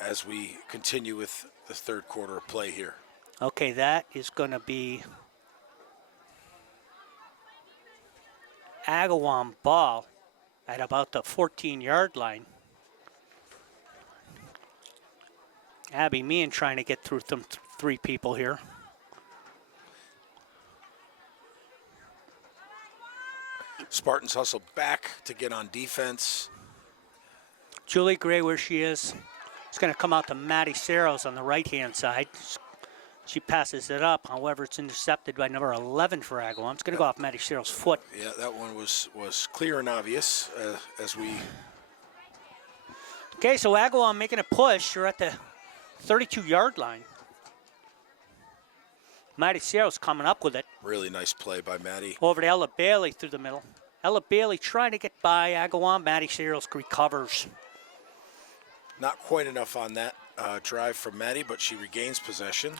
as we continue with the third quarter of play here. Okay, that is going to be Agawam ball at about the 14-yard line. Abby Meehan trying to get through them three people here. Spartans hustle back to get on defense. Julie Gray, where she is, it's going to come out to Maddie Saros on the right-hand side. She passes it up. However, it's intercepted by number 11 for Agawam. It's going to go off Maddie Saros' foot. Yeah, that one was clear and obvious as we... Okay, so Agawam making a push. You're at the 32-yard line. Maddie Saros coming up with it. Really nice play by Maddie. Over to Ella Bailey through the middle. Ella Bailey trying to get by Agawam. Maddie Saros recovers. Not quite enough on that drive from Maddie, but she regains possession.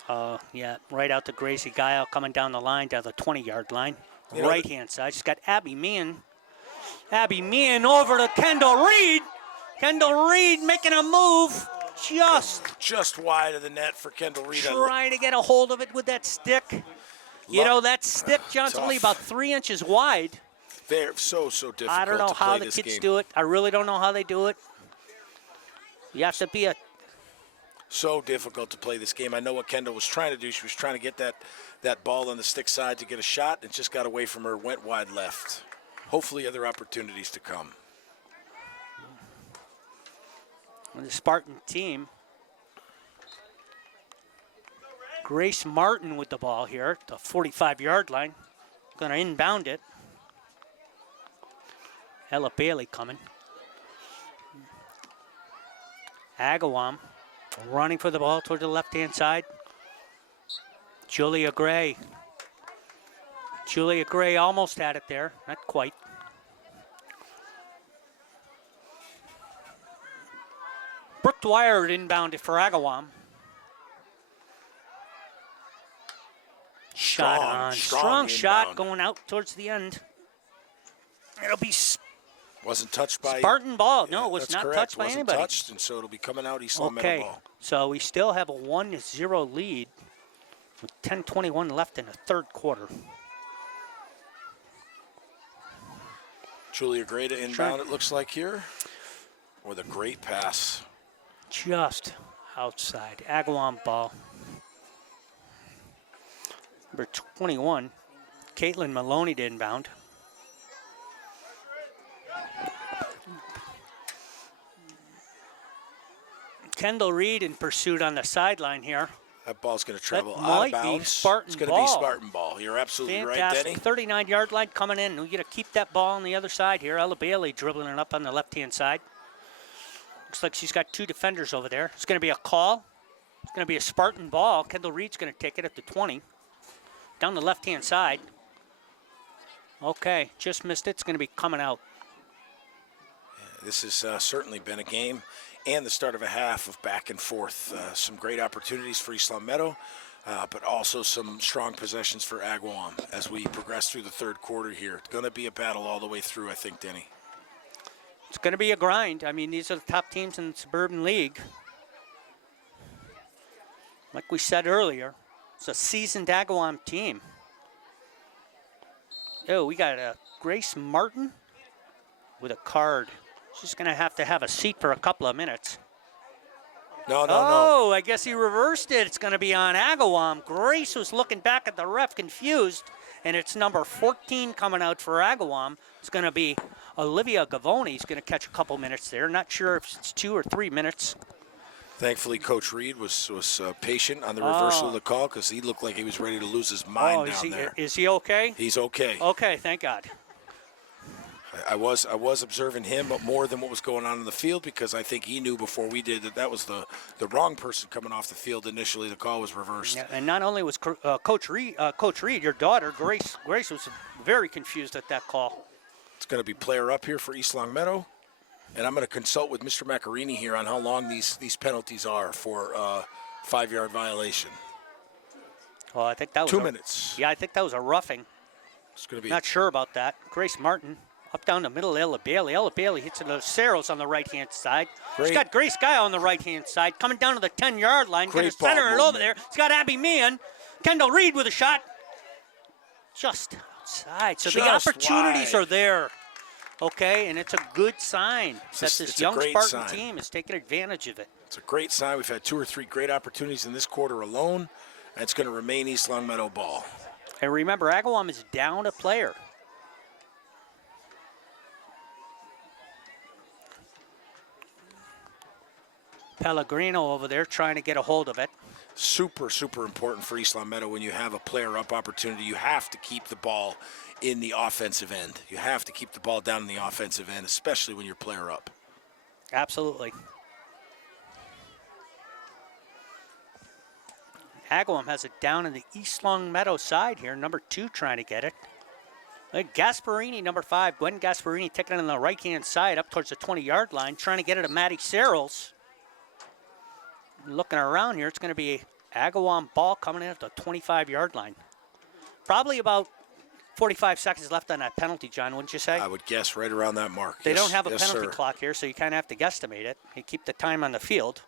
Yeah, right out to Gracie Guile coming down the line, down the 20-yard line. Right-hand side. She's got Abby Meehan. Abby Meehan over to Kendall Reed. Kendall Reed making a move. Just wide of the net for Kendall Reed. Trying to get a hold of it with that stick. You know, that stick, John's only about 3 inches wide. They're so difficult. I don't know how the kids do it. I really don't know how they do it. You have to be so difficult to play this game. I know what Kendall was trying to do. She was trying to get that ball on the stick side to get a shot. It just got away from her, went wide left. Hopefully other opportunities to come. The Spartan team. Grace Martin with the ball here, the 45-yard line. Going to inbound it. Ella Bailey coming. Agawam running for the ball toward the left-hand side. Julia Gray. Julia Gray almost had it there, not quite. Brooke Dwyer inbounded for Agawam. Shot on. Strong shot inbound. going out towards the end. It'll be Wasn't touched by Spartan ball. No, it was that's not correct. touched by Wasn't anybody. touched, and so it'll be coming out East Long Meadow Okay, ball. so we still have a 1-0 lead with 10:21 left in the third quarter. Julia Gray to inbound, it looks like here, with a great pass. Just outside. Agawam ball. Number 21, Caitlin Maloney to inbound. Kendall Reed in pursuit on the sideline here. That ball's going to travel out might of be bounds. Spartan it's going to ball. be Spartan ball. You're absolutely right, Denny. Fantastic. 39-yard line coming in. We got to keep that ball on the other side here. Ella Bailey dribbling it up on the left-hand side. Looks like she's got two defenders over there. It's going to be a call. It's going to be a Spartan ball. Kendall Reed's going to take it at the 20. Down the left-hand side. Okay, just missed it. It's going to be coming out. This has certainly been a game and the start of a half of back and forth. Some great opportunities for East Long Meadow, but also some strong possessions for Agawam as we progress through the third quarter here. It's going to be a battle all the way through, I think, Denny. It's going to be a grind. I mean, these are the top teams in the Suburban League. Like we said earlier, it's a seasoned Agawam team. Oh, we got Grace Martin with a card. She's going to have a seat for a couple of minutes. No. I guess he reversed it. It's going to be on Agawam. Grace was looking back at the ref confused, and it's number 14 coming out for Agawam. It's going to be Olivia Gavoni. He's going to catch a couple minutes there. Not sure if it's 2 or 3 minutes. Thankfully, Coach Reed was patient on the reversal of the call because he looked like he was ready to lose his mind down there. Is he okay? He's okay. Okay, thank God. I was observing him more than what was going on in the field because I think he knew before we did that was the wrong person coming off the field initially. The call was reversed. Yeah, and not only was Coach Reed, your daughter Grace was very confused at that call. It's going to be player up here for East Long Meadow, and I'm going to consult with Mr. Macarini here on how long these penalties are for 5-yard violation. Well, I think that was 2 minutes. Yeah, I think that was a roughing. It's going to be Not sure about that. Grace Martin. Up down the middle, Ella Bailey. Ella Bailey hits the Ceros on the right-hand side. Great. She's got Grace Guy on the right-hand side. Coming down to the 10-yard line. Going to center it over there. She's got Abby Meehan. Kendall Reed with a shot. Just outside. So the opportunities are there. Okay, and it's a good sign that this young Spartan team is taking advantage of it. It's a great sign. We've had 2 or 3 great opportunities in this quarter alone, and it's going to remain East Long Meadow ball. And remember, Agawam is down a player. Pellegrino over there trying to get a hold of it. Super, super important for East Long Meadow when you have a player-up opportunity. You have to keep the ball in the offensive end. You have to keep the ball down in the offensive end, especially when you're player-up. Absolutely. Agawam has it down in the East Long Meadow side here. Number 2 trying to get it. Gasparini, number 5. Gwen Gasparini taking it on the right-hand side up towards the 20-yard line, trying to get it to Maddie Searles. Looking around here, it's going to be Agawam ball coming in at the 25-yard line. Probably about 45 seconds left on that penalty, John, wouldn't you say? I would guess right around that mark. They don't have a penalty clock here, so you kind of have to guesstimate it. You keep the time on the field.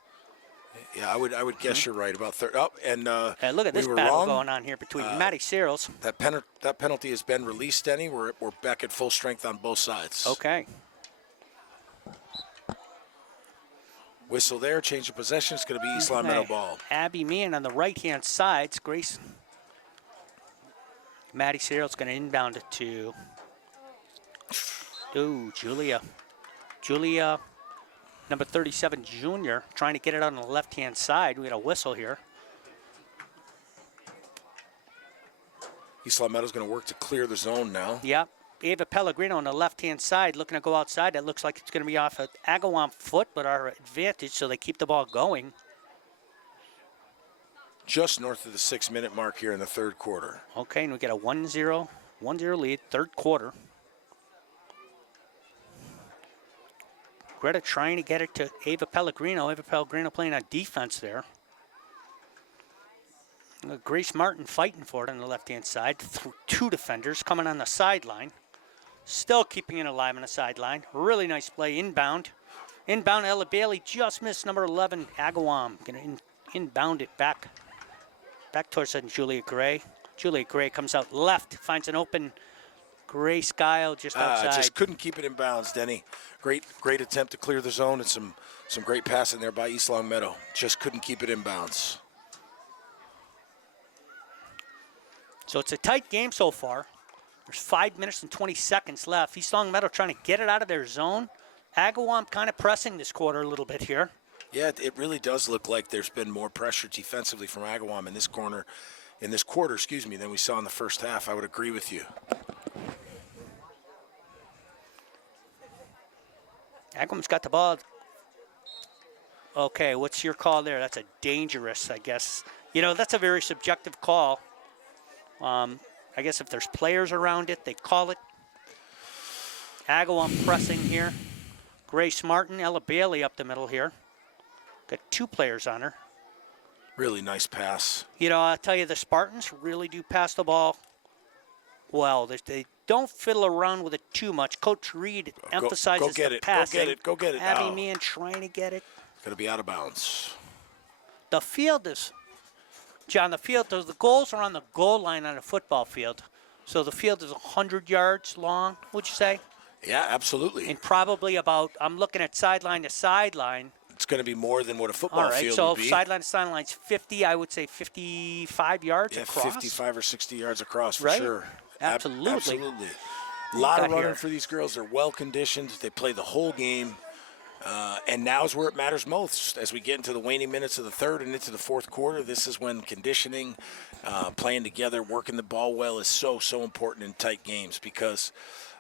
Yeah, I would guess you're right about 30. Oh, and look at this battle going on here between Maddie Searles. That penalty has been released, Denny. We're back at full strength on both sides. Okay. Whistle there, change of possession. It's going to be East Long Meadow ball. Abby Meehan on the right-hand side. Grace. Maddie Searles going to inbound it to. Ooh, Julia. Julia, number 37, junior, trying to get it on the left-hand side. We got a whistle here. East Long Meadow's going to work to clear the zone now. Yep. Ava Pellegrino on the left-hand side looking to go outside. That looks like it's going to be off an Agawam foot, but our advantage, so they keep the ball going. Just north of the 6-minute mark here in the third quarter. Okay, and we get a 1-0 lead, third quarter. Greta trying to get it to Ava Pellegrino. Ava Pellegrino playing on defense there. Grace Martin fighting for it on the left-hand side. Two defenders coming on the sideline. Still keeping it alive on the sideline. Really nice play inbound. Inbound, Ella Bailey just missed number 11, Agawam. Going to inbound it back towards Julia Gray. Julia Gray comes out left, finds an open Gray Skyle just outside. Just couldn't keep it in bounds, Denny. Great attempt to clear the zone and some great passing there by East Long Meadow. Just couldn't keep it in bounds. So it's a tight game so far. There's 5 minutes and 20 seconds left. East Long Meadow trying to get it out of their zone. Agawam kind of pressing this quarter a little bit here. Yeah, it really does look like there's been more pressure defensively from Agawam in this quarter, than we saw in the first half. I would agree with you. Agawam's got the ball. Okay, what's your call there? That's a dangerous, I guess. You know, that's a very subjective call. I guess if there's players around it, they call it. Agawam pressing here. Grace Martin, Ella Bailey up the middle here. Got two players on her. Really nice pass. You know, I'll tell you, the Spartans really do pass the ball well. They don't fiddle around with it too much. Coach Reed emphasizes the passing. Go get it. Having me and trying to get it. It's going to be out of bounds. The field is, John, the goals are on the goal line on a football field. So the field is 100 yards long, would you say? Yeah, absolutely. And probably about, I'm looking at sideline to sideline. It's going to be more than what a football field so would be. Sideline to sideline is 50, I would say 55 yards across. 55 or 60 yards across for right? sure. Absolutely. Absolutely. A lot of running for these girls. They're well conditioned. They play the whole game. And now is where it matters most. As we get into the waning minutes of the third and into the fourth quarter, this is when conditioning, playing together, working the ball well is so important in tight games, because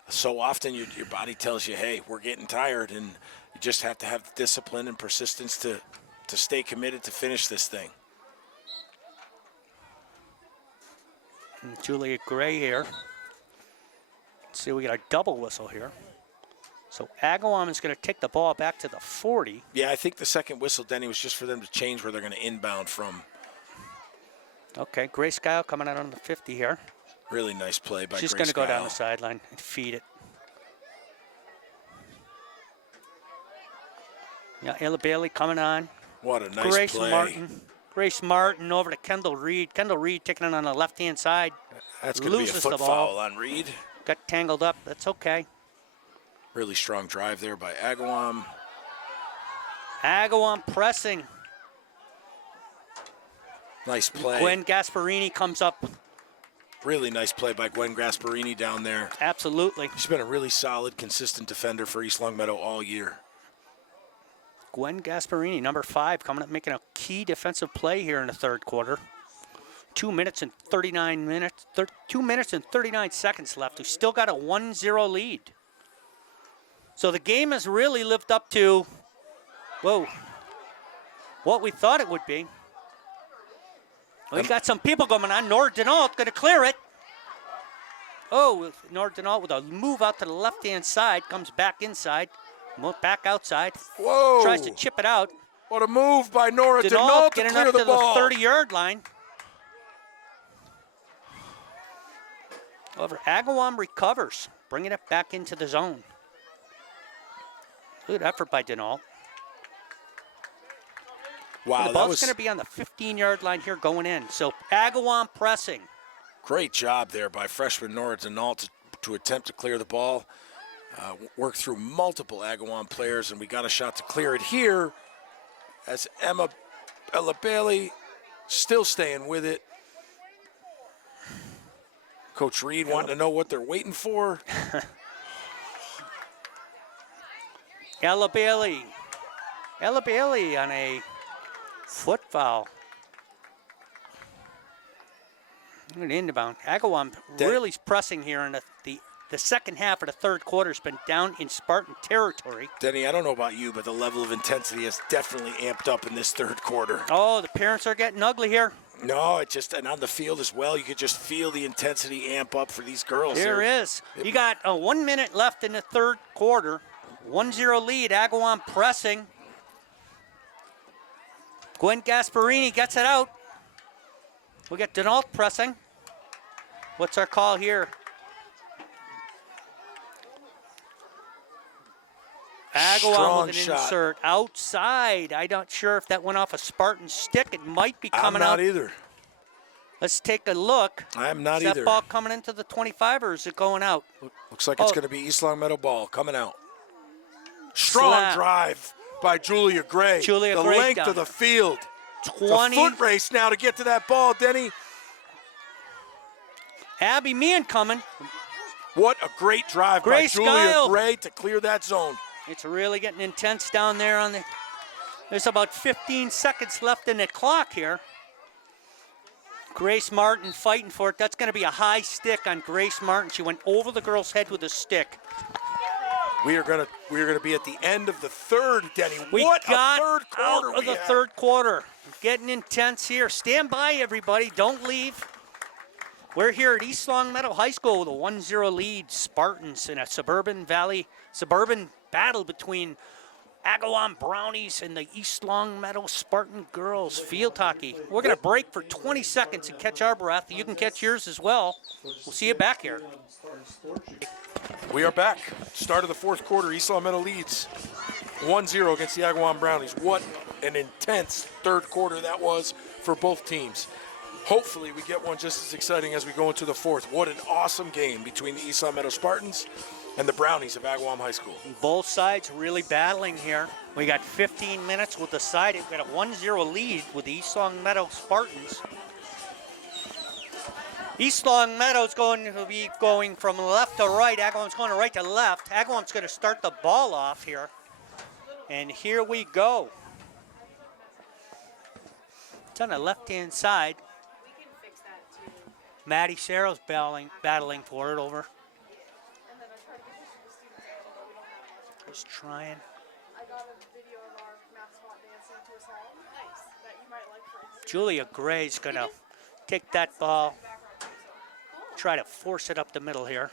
so often your body tells you, hey, we're getting tired, and you just have to have the discipline and persistence to stay committed to finish this thing. And Julia Gray here. Let's see, we got a double whistle here. So Agawam is going to take the ball back to the 40. Yeah, I think the second whistle, Denny, was just for them to change where they're going to inbound from. Okay, Grace Kyle coming out on the 50 here. Really nice play by Grace. She's going to go down the sideline and feed it. Yeah, Ella Bailey coming on. What a nice play. Grace Martin over to Kendall Reed. Kendall Reed taking it on the left-hand side. That's going to be a foot foul on Reed. Got tangled up. That's okay. Really strong drive there by Agawam. Agawam pressing. Nice play. Gwen Gasparini comes up. Really nice play by Gwen Gasparini down there. Absolutely. She's been a really solid, consistent defender for East Long Meadow all year. Gwen Gasparini, number 5, coming up making a key defensive play here in the third quarter. 2 minutes and 39 seconds left. We still got a 1-0 lead. So the game has really lived up to, what we thought it would be. We've got some people coming on. Nora Denault going to clear it. Oh, Nora Denault with a move out to the left-hand side, comes back inside, back outside. Whoa! Tries to chip it out. What a move by Nora Denault to clear the ball. The 30-yard line. However, Agawam recovers, bringing it back into the zone. Good effort by Denault. Wow, the ball's going to be on the 15-yard line here going in. So Agawam pressing. Great job there by freshman Nora Denault to attempt to clear the ball. Worked through multiple Agawam players, and we got a shot to clear it here as Ella Bailey still staying with it. Coach Reed wanting to know what they're waiting for. Ella Bailey on a foot foul. An inbound. Agawam really pressing here in the the second half of the third quarter has been down in Spartan territory. Denny, I don't know about you, but the level of intensity has definitely amped up in this third quarter. Oh, the parents are getting ugly here. No, and on the field as well, you could just feel the intensity amp up for these girls. There is. You got 1 minute left in the third quarter. 1-0 lead, Agawam pressing. Gwen Gasparini gets it out. We got Denault pressing. What's our call here? Agawam with an insert outside. I'm not sure if that went off a Spartan stick. It might be coming out. I'm not either. Let's take a look. I'm not either. Is that ball coming into the 25 or is it going out? Looks like it's going to be East Longmeadow ball coming out. Strong drive by Julia Gray. The length of the field. 20. The foot race now to get to that ball, Denny. Abby Meehan coming. What a great drive by Julia Gray to clear that zone. It's really getting intense down there on the. There's about 15 seconds left in the clock here. Grace Martin fighting for it. That's going to be a high stick on Grace Martin. She went over the girl's head with a stick. We are gonna be at the end of the third, Denny. What a third quarter out of the third quarter. Getting intense here. Stand by, everybody. Don't leave. We're here at East Longmeadow High School with a 1-0 lead. Spartans in a suburban battle between Agawam Brownies and the East Longmeadow Spartan girls field hockey. We're going to break for 20 seconds and catch our breath. You can catch yours as well. We'll see you back here. We are back. Start of the fourth quarter. East Longmeadow leads 1-0 against the Agawam Brownies. What an intense third quarter that was for both teams. Hopefully we get one just as exciting as we go into the fourth. What an awesome game between the East Longmeadow Spartans and the Brownies of Agawam High School. Both sides really battling here. We got 15 minutes with the side. We've got a 1-0 lead with the East Longmeadow Spartans. East Longmeadow is going to be going from left to right. Agawam's going to right to left. Agawam's going to start the ball off here. And here we go. It's on the left-hand side. Maddie Serrell's battling for it over. Just trying. I got a video of our mascot dancing to a song. Nice. That you might like for instance. Julia Gray's going to take that ball, try to force it up the middle here.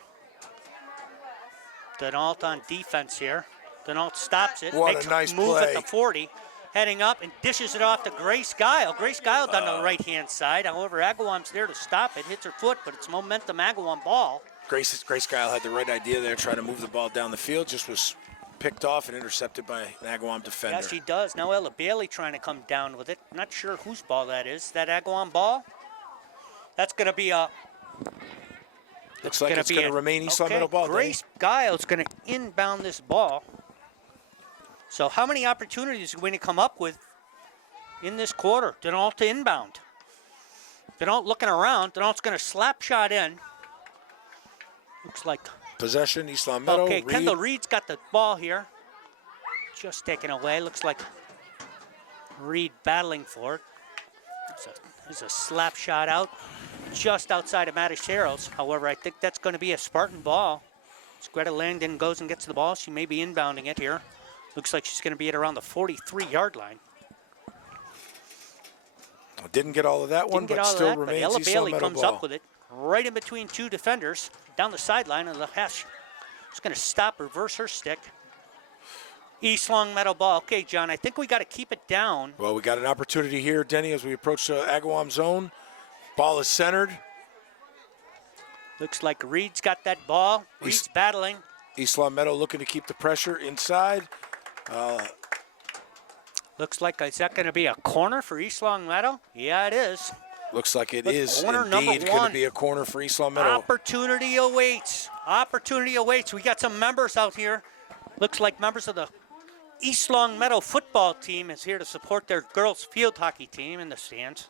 Denault on defense here. Denault stops it. What makes a nice move play. At the 40. Heading up and dishes it off to Grace Guile. Grace Guile down the right-hand side. However, Agawam's there to stop it. Hits her foot, but it's momentum Agawam ball. Grace Guile had the right idea there, trying to move the ball down the field. Just was picked off and intercepted by an Agawam defender. Yes, she does. Now Ella Bailey trying to come down with it. Not sure whose ball that is. That Agawam ball? That's going to be a... Looks like it's going to remain East Longmeadow ball. Grace Guile's going to inbound this ball. So how many opportunities are we going to come up with in this quarter? Denault to inbound. Denault looking around. Denault's going to slap shot in. Looks like... Possession, East Longmeadow. Okay, Kendall Reed's got the ball here. Just taken away. Looks like Reed battling for it. There's a slap shot out just outside of Maddie Sherrills. However, I think that's going to be a Spartan ball. As Greta Langdon goes and gets the ball, she may be inbounding it here. Looks like she's going to be at around the 43-yard line. Didn't get all of that one, but still remains Ella East Bailey Longmeadow comes ball. up with it right in between two defenders down the sideline, and LeHesh is going to stop, reverse her stick. East Longmeadow ball. Okay, John, I think we got to keep it down. Well, we got an opportunity here, Denny, as we approach the Agawam zone. Ball is centered. Looks like Reed's got that ball. Reed's battling. East Longmeadow looking to keep the pressure inside. Looks like, is that going to be a corner for East Longmeadow? Yeah, it is. Looks like it is corner indeed going to be a corner for East Longmeadow. Opportunity awaits. Opportunity awaits. We got some members out here. Looks like members of the East Longmeadow football team is here to support their girls field hockey team in the stands.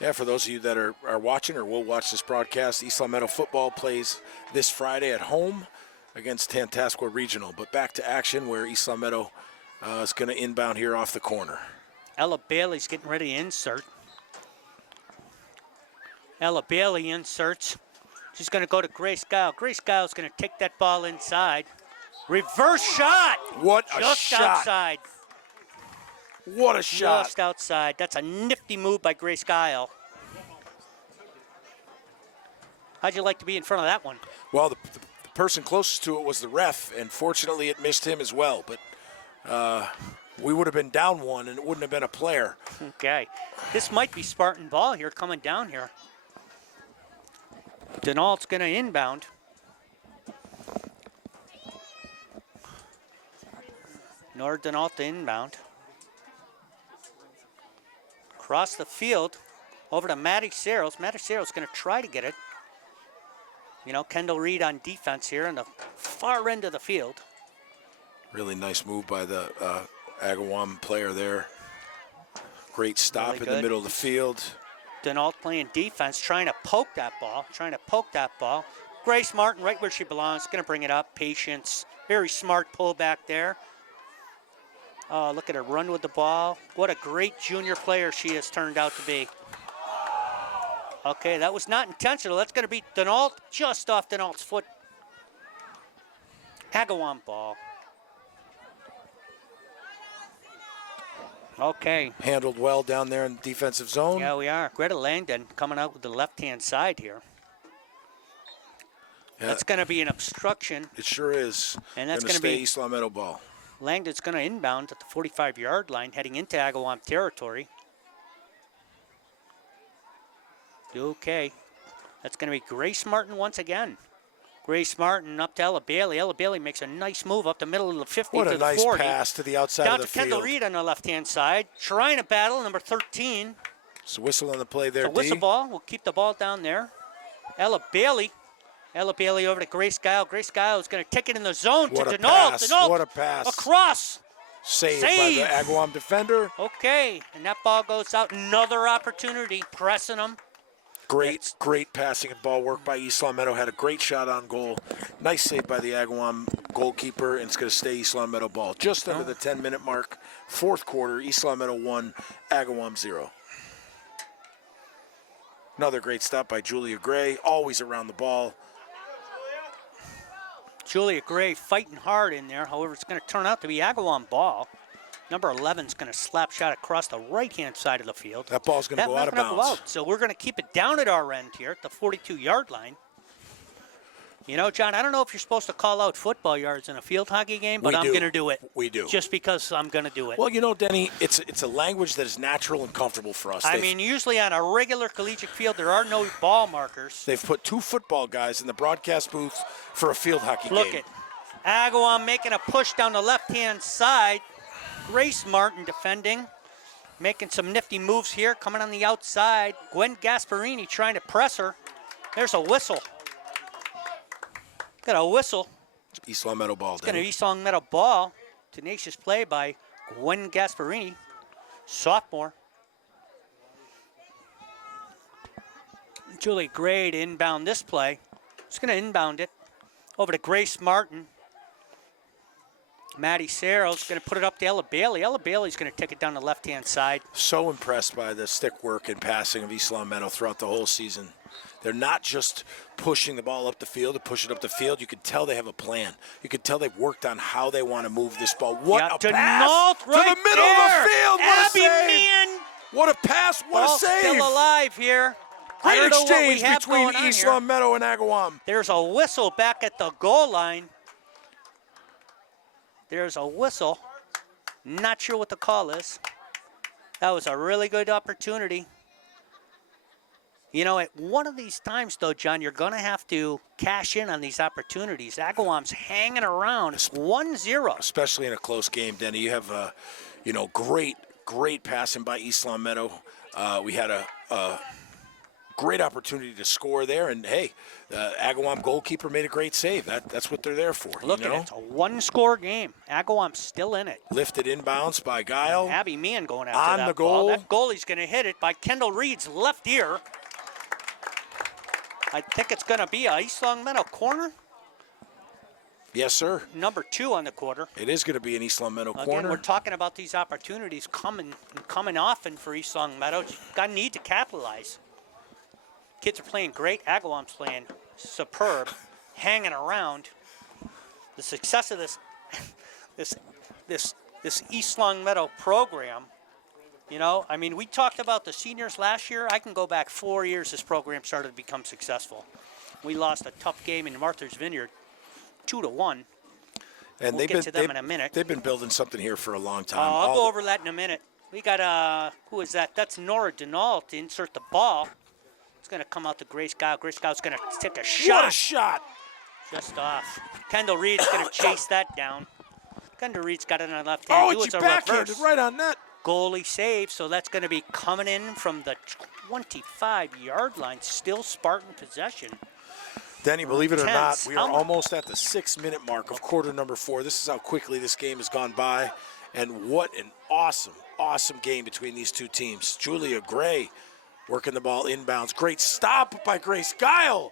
Yeah, for those of you that are watching or will watch this broadcast, East Longmeadow football plays this Friday at home against Tantascwa Regional. But back to action where East Longmeadow is going to inbound here off the corner. Ella Bailey's getting ready to insert. Ella Bailey inserts. She's going to go to Grace Guile. Grace Guile's going to take that ball inside. Reverse shot. What a Just shot. outside. What a shot. Just outside. That's a nifty move by Grace Guile. How'd you like to be in front of that one? Well, the person closest to it was the ref, and fortunately it missed him as well. But we would have been down one, and it wouldn't have been a player. Okay. This might be Spartan ball here coming down here. Denault's going to inbound. Nora Denault to inbound. Across the field, over to Maddie Searles. Maddie Searles going to try to get it. You know, Kendall Reed on defense here on the far end of the field. Really nice move by the Agawam player there. Great stop Really in the good. middle of the field. Denault playing defense, trying to poke that ball. Grace Martin right where she belongs, going to bring it up. Patience, very smart pullback there. Oh, look at her run with the ball. What a great junior player she has turned out to be. Okay, that was not intentional. That's going to be Denault, just off Denault's foot. Agawam ball. Okay. Handled well down there in the defensive zone. Yeah, we are. Greta Langdon coming out with the left-hand side here. Yeah, That's going to be an obstruction. it sure is. And that's Gonna gonna stay be- East Long Meadow ball. Langdon's going to inbound at the 45-yard line, heading into Agawam territory. Okay. That's going to be Grace Martin once again. Grace Martin up to Ella Bailey. Ella Bailey makes a nice move up the middle of the 50 What to a the nice 40. pass to the outside Down of the to Kendall field. Reed on the left-hand side. Trying to battle, number 13. It's a whistle on the play there, The whistle D. ball. We'll keep the ball down there. Ella Bailey. Ella Bailey over to Grace Guile. Grace Guile is going to take it in the zone What to a Denault. pass. Denault What a pass. across. Saved by Save. the Agawam defender. Okay, and that ball goes out. Another opportunity, pressing them. Great passing and ball work by East Long Meadow. Had a great shot on goal. Nice save by the Agawam goalkeeper, and it's going to stay East Long Meadow ball. Just under the 10-minute mark. Fourth quarter, East Long Meadow 1, Agawam 0. Another great stop by Julia Gray, always around the ball. Julia Gray fighting hard in there. However, it's going to turn out to be Agawam ball. Number 11 is going to slap shot across the right-hand side of the field. That ball's going to go out of That's gonna bounds. go out. So we're going to keep it down at our end here at the 42-yard line. You know, John, I don't know if you're supposed to call out football yards in a field hockey game, but We I'm do. going to do it. We do. Just because I'm going to do it. Well, you know, Denny, it's a language that is natural and comfortable for us. I mean, usually on a regular collegiate field, there are no ball markers. They've put two football guys in the broadcast booth for a field hockey Look game. at Agawam making a push down the left-hand side. Grace Martin defending, making some nifty moves here, coming on the outside. Gwen Gasparini trying to press her. There's a whistle. Got a whistle. East Long Meadow ball, It's going to Denny. be East Long Meadow ball. Tenacious play by Gwen Gasparini, sophomore. Julie Gray to inbound this play. She's going to inbound it over to Grace Martin. Maddie Searles going to put it up to Ella Bailey. Ella Bailey's going to take it down the left-hand side. So impressed by the stick work and passing of East Long Meadow throughout the whole season. They're not just pushing the ball up the field to push it up the field. You can tell they have a plan. You can tell they've worked on how they want to move this ball. What Yeah, a to pass Nault right to the middle there. of the field. What Abby a save. Meehan. What a pass. What Ball a save. still alive here. I Great don't know what we exchange have between going on East here. Long Meadow and Agawam. There's a whistle back at the goal line. There's a whistle. Not sure what the call is. That was a really good opportunity. You know, at one of these times, though, John, you're going to have to cash in on these opportunities. Agawam's hanging around. It's 1-0. Especially in a close game, Denny. You have, great passing by East Long Meadow. We had a great opportunity to score there, and hey, the Agawam goalkeeper made a great save. That's what they're there for. Look you at know? it. It's a one-score game. Agawam's still in it. Lifted inbounds by Guile. Abby Meehan going after On that the ball. goal. That goalie's going to hit it by Kendall Reed's left ear. I think it's going to be a East Long Meadow corner. Yes, sir. Number 2 on the quarter. It is going to be an East Long Meadow Again, corner. we're talking about these opportunities coming often for East Long Meadow. Got need to capitalize. Kids are playing great. Agawam's playing superb, hanging around. The success of this East Long Meadow program. You know, I mean, we talked about the seniors last year. I can go back 4 years this program started to become successful. We lost a tough game in Martha's Vineyard, 2-1. And We'll get to them in a minute. They've been building something here for a long time. I'll go over that in a minute. We got, who is that? That's Nora Denault to insert the ball. It's going to come out to Grace Guile. Grace Gile's going to take a shot. What a shot! Just off. Kendall Reed's going to chase that down. Kendall Reed's got it on the left hand. Oh, it's backhanded right on net. Goalie save, so that's going to be coming in from the 25-yard line. Still Spartan possession. Denny, believe it or not, Tense. we are almost at the 6-minute mark of quarter number 4. This is how quickly this game has gone by. And what an awesome, awesome game between these two teams. Julia Gray working the ball inbounds. Great stop by Grace Guile.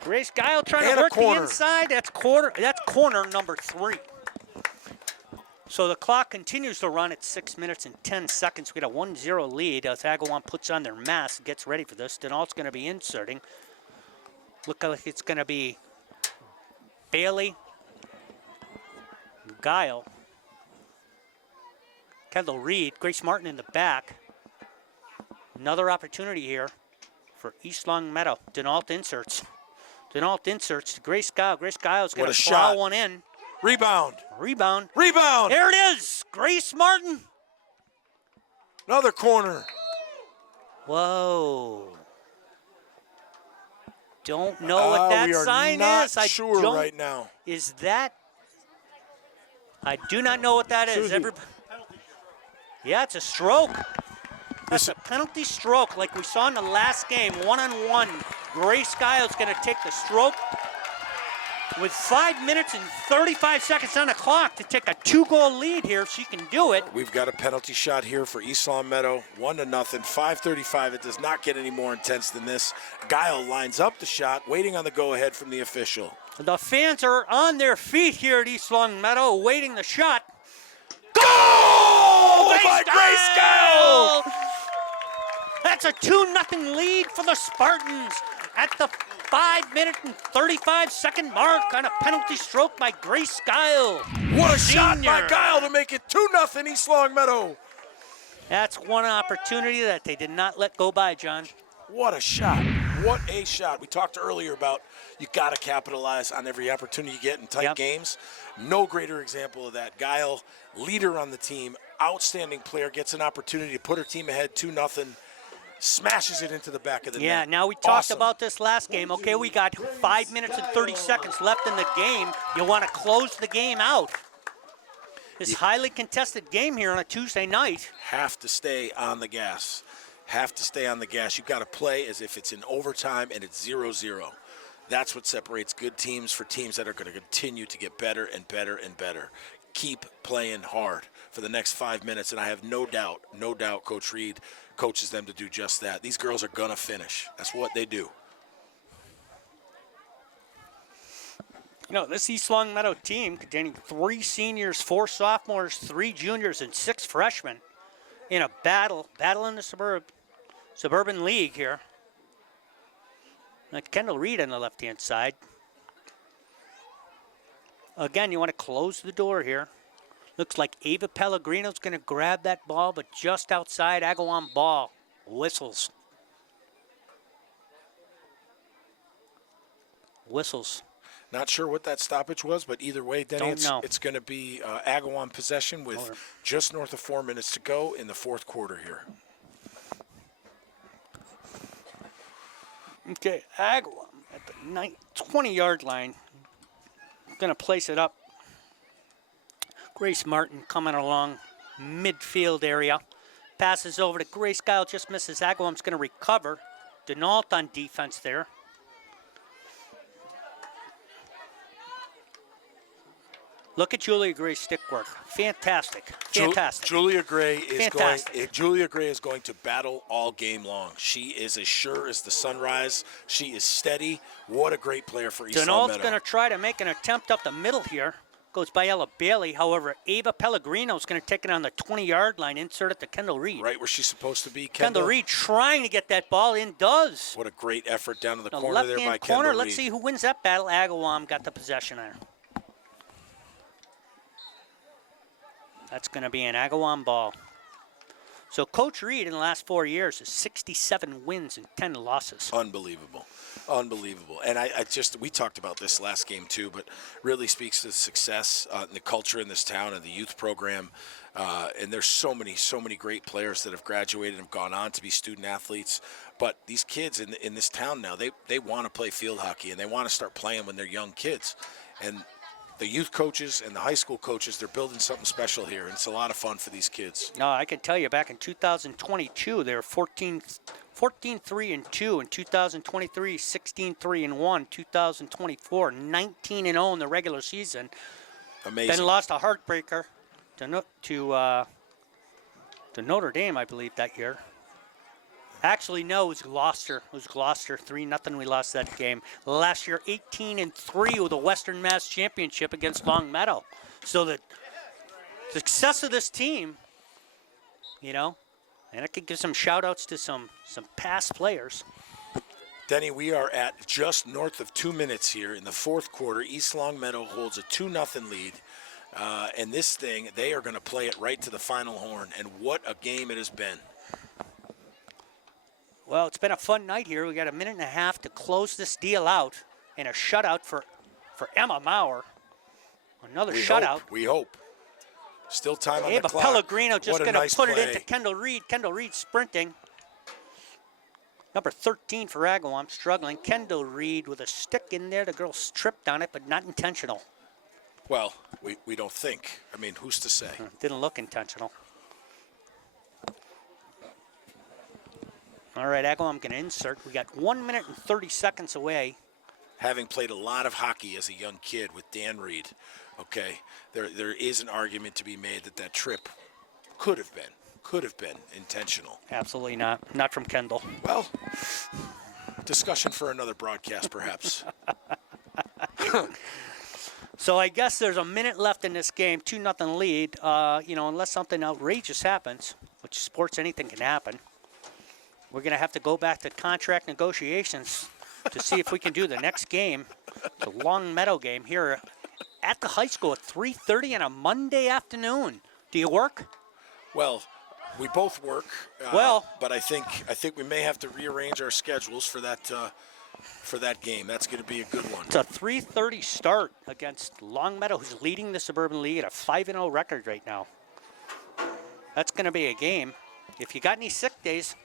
Grace Guile trying to work the inside. That's corner number 3. So the clock continues to run at 6 minutes and 10 seconds. We got a 1-0 lead as Agawam puts on their mask and gets ready for this. Denault's going to be inserting. Look like it's going to be Bailey, Guile, Kendall Reed, Grace Martin in the back. Another opportunity here for East Long Meadow. Denault inserts. Denault inserts to Grace Guile. Grace Gile's going to plow one in. Rebound. Rebound. Rebound. There it is. Grace Martin. Another corner. Whoa. Don't know what that sign we are is. not sure right now. Is that? I do not know what that is. Yeah, it's a stroke. That's a penalty stroke like we saw in the last game, one-on-one. Grace Gile's going to take the stroke with 5 minutes and 35 seconds on the clock to take a 2-goal lead here. She can do it. We've got a penalty shot here for East Long Meadow, 1-0, 5:35. It does not get any more intense than this. Guile lines up the shot, waiting on the go-ahead from the official. The fans are on their feet here at East Long Meadow, awaiting the shot. Goal by Grace Guile! That's a 2-0 lead for the Spartans at the 5 minute and 35 second mark on a penalty stroke by Grace Guile. What a shot by Guile to make it 2-0 East Long Meadow. That's one opportunity that they did not let go by, John. What a shot. What a shot. We talked earlier about you got to capitalize on every opportunity you get in tight games. No greater example of that. Guile, leader on the team, outstanding player, gets an opportunity to put her team ahead 2-0. Smashes it into the back of the net. Yeah, now we talked about this last game. Okay, we got 5 minutes and 30 seconds left in the game. You want to close the game out. This highly contested game here on a Tuesday night. Have to stay on the gas. Have to stay on the gas. You've got to play as if it's in overtime and it's 0-0. That's what separates good teams for teams that are going to continue to get better and better and better. Keep playing hard for the next 5 minutes, and I have no doubt, Coach Reed coaches them to do just that. These girls are going to finish. That's what they do. You know, this East Long Meadow team containing 3 seniors, 4 sophomores, 3 juniors, and 6 freshmen in a battle in the suburban league here. Like Kendall Reed on the left-hand side. Again, you want to close the door here. Looks like Ava Pellegrino's going to grab that ball, but just outside, Agawam ball. Whistles. Whistles. Not sure what that stoppage was, but either way, Denny, it's going to be Agawam possession with just north of 4 minutes to go in the fourth quarter here. Okay, Agawam at the 20-yard line. Going to place it up. Grace Martin coming along midfield area. Passes over to Grace Guile, just misses. Agawam's going to recover. Denault on defense there. Look at Julia Gray's stick work. Fantastic. Fantastic. Julia Gray is going to battle all game long. She is as sure as the sunrise. She is steady. What a great player for East Long Meadow. Denault's going to try to make an attempt up the middle here. goes by Ella Bailey. However, Ava Pellegrino is going to take it on the 20-yard line, insert it to Kendall Reed. Right where she's supposed to be, Kendall Reed trying to get that ball in, does. What a great effort down to the The corner there by left-hand Kendall corner. Reed. Let's see who wins that battle. Agawam got the possession there. That's going to be an Agawam ball. So Coach Reed in the last 4 years has 67 wins and 10 losses. Unbelievable. Unbelievable. And I just, we talked about this last game too, but really speaks to the success and the culture in this town and the youth program. And there's so many great players that have graduated and have gone on to be student athletes. But these kids in this town now, they want to play field hockey and they want to start playing when they're young kids. And the youth coaches and the high school coaches, they're building something special here, and it's a lot of fun for these kids. No, I can tell you, back in 2022, they were 14-3-2. In 2023, 16-3-1. 2024, 19-0 in the regular season. Amazing. Then lost a heartbreaker to Notre Dame, I believe, that year. Actually, no, it was Gloucester. It was Gloucester, 3-0. We lost that game. Last year, 18-3 with the Western Mass Championship against Long Meadow. So the success of this team, you know, and I could give some shout-outs to some past players. Denny, we are at just north of 2 minutes here in the fourth quarter. East Long Meadow holds a 2-0 lead. And this thing, they are going to play it right to the final horn. And what a game it has been. Well, it's been a fun night here. We got a minute and a half to close this deal out, and a shutout for Emma Maurer. Another shutout. We hope. Still time on Ava the clock. Pellegrino just going to nice put it play. into Kendall Reed. Kendall Reed sprinting. Number 13 for Agawam, struggling. Kendall Reed with a stick in there. The girl tripped on it, but not intentional. Well, we don't think. I mean, who's to say? Didn't look intentional. All right, Agawam going to insert. We got 1 minute and 30 seconds away. Having played a lot of hockey as a young kid with Dan Reed, okay, there is an argument to be made that trip could have been intentional. Absolutely not. Not from Kendall. Well, discussion for another broadcast, perhaps. So I guess there's a minute left in this game, 2-0 lead. You know, unless something outrageous happens, which sports, anything can happen. We're going to have to go back to contract negotiations to see if we can do the next game, the Long Meadow game here at the high school at 3:30 on a Monday afternoon. Do you work? Well, we both work. But I think we may have to rearrange our schedules for that game. That's going to be a good one. It's a 3:30 start against Long Meadow, who's leading the Suburban League at a 5-0 record right now. That's going to be a game. If you got any sick days,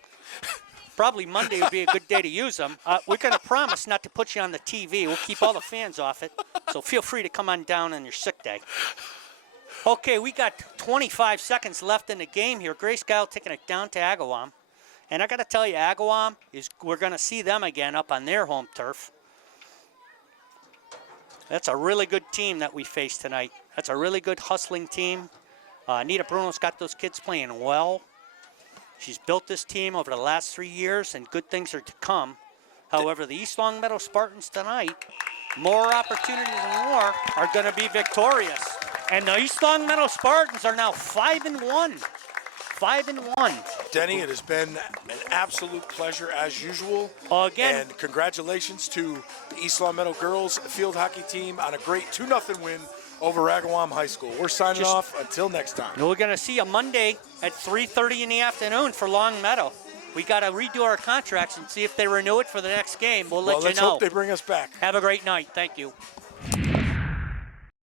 probably Monday would be a good day to use them. We're going to promise not to put you on the TV. We'll keep all the fans off it. So feel free to come on down on your sick day. Okay, we got 25 seconds left in the game here. Grace Guile taking it down to Agawam. And I got to tell you, Agawam, we're going to see them again up on their home turf. That's a really good team that we face tonight. That's a really good hustling team. Anita Bruno's got those kids playing well. She's built this team over the last 3 years, and good things are to come. However, the East Long Meadow Spartans tonight, more opportunities than more, are going to be victorious. And the East Long Meadow Spartans are now 5-1. 5-1. Denny, it has been an absolute pleasure as usual. Again. And congratulations to the East Long Meadow girls field hockey team on a great 2-0 win over Agawam High School. We're signing off until next time. We're going to see you Monday at 3:30 in the afternoon for Long Meadow. We got to redo our contracts and see if they renew it for the next game. We'll let you know. Let's hope they bring us back. Have a great night. Thank you.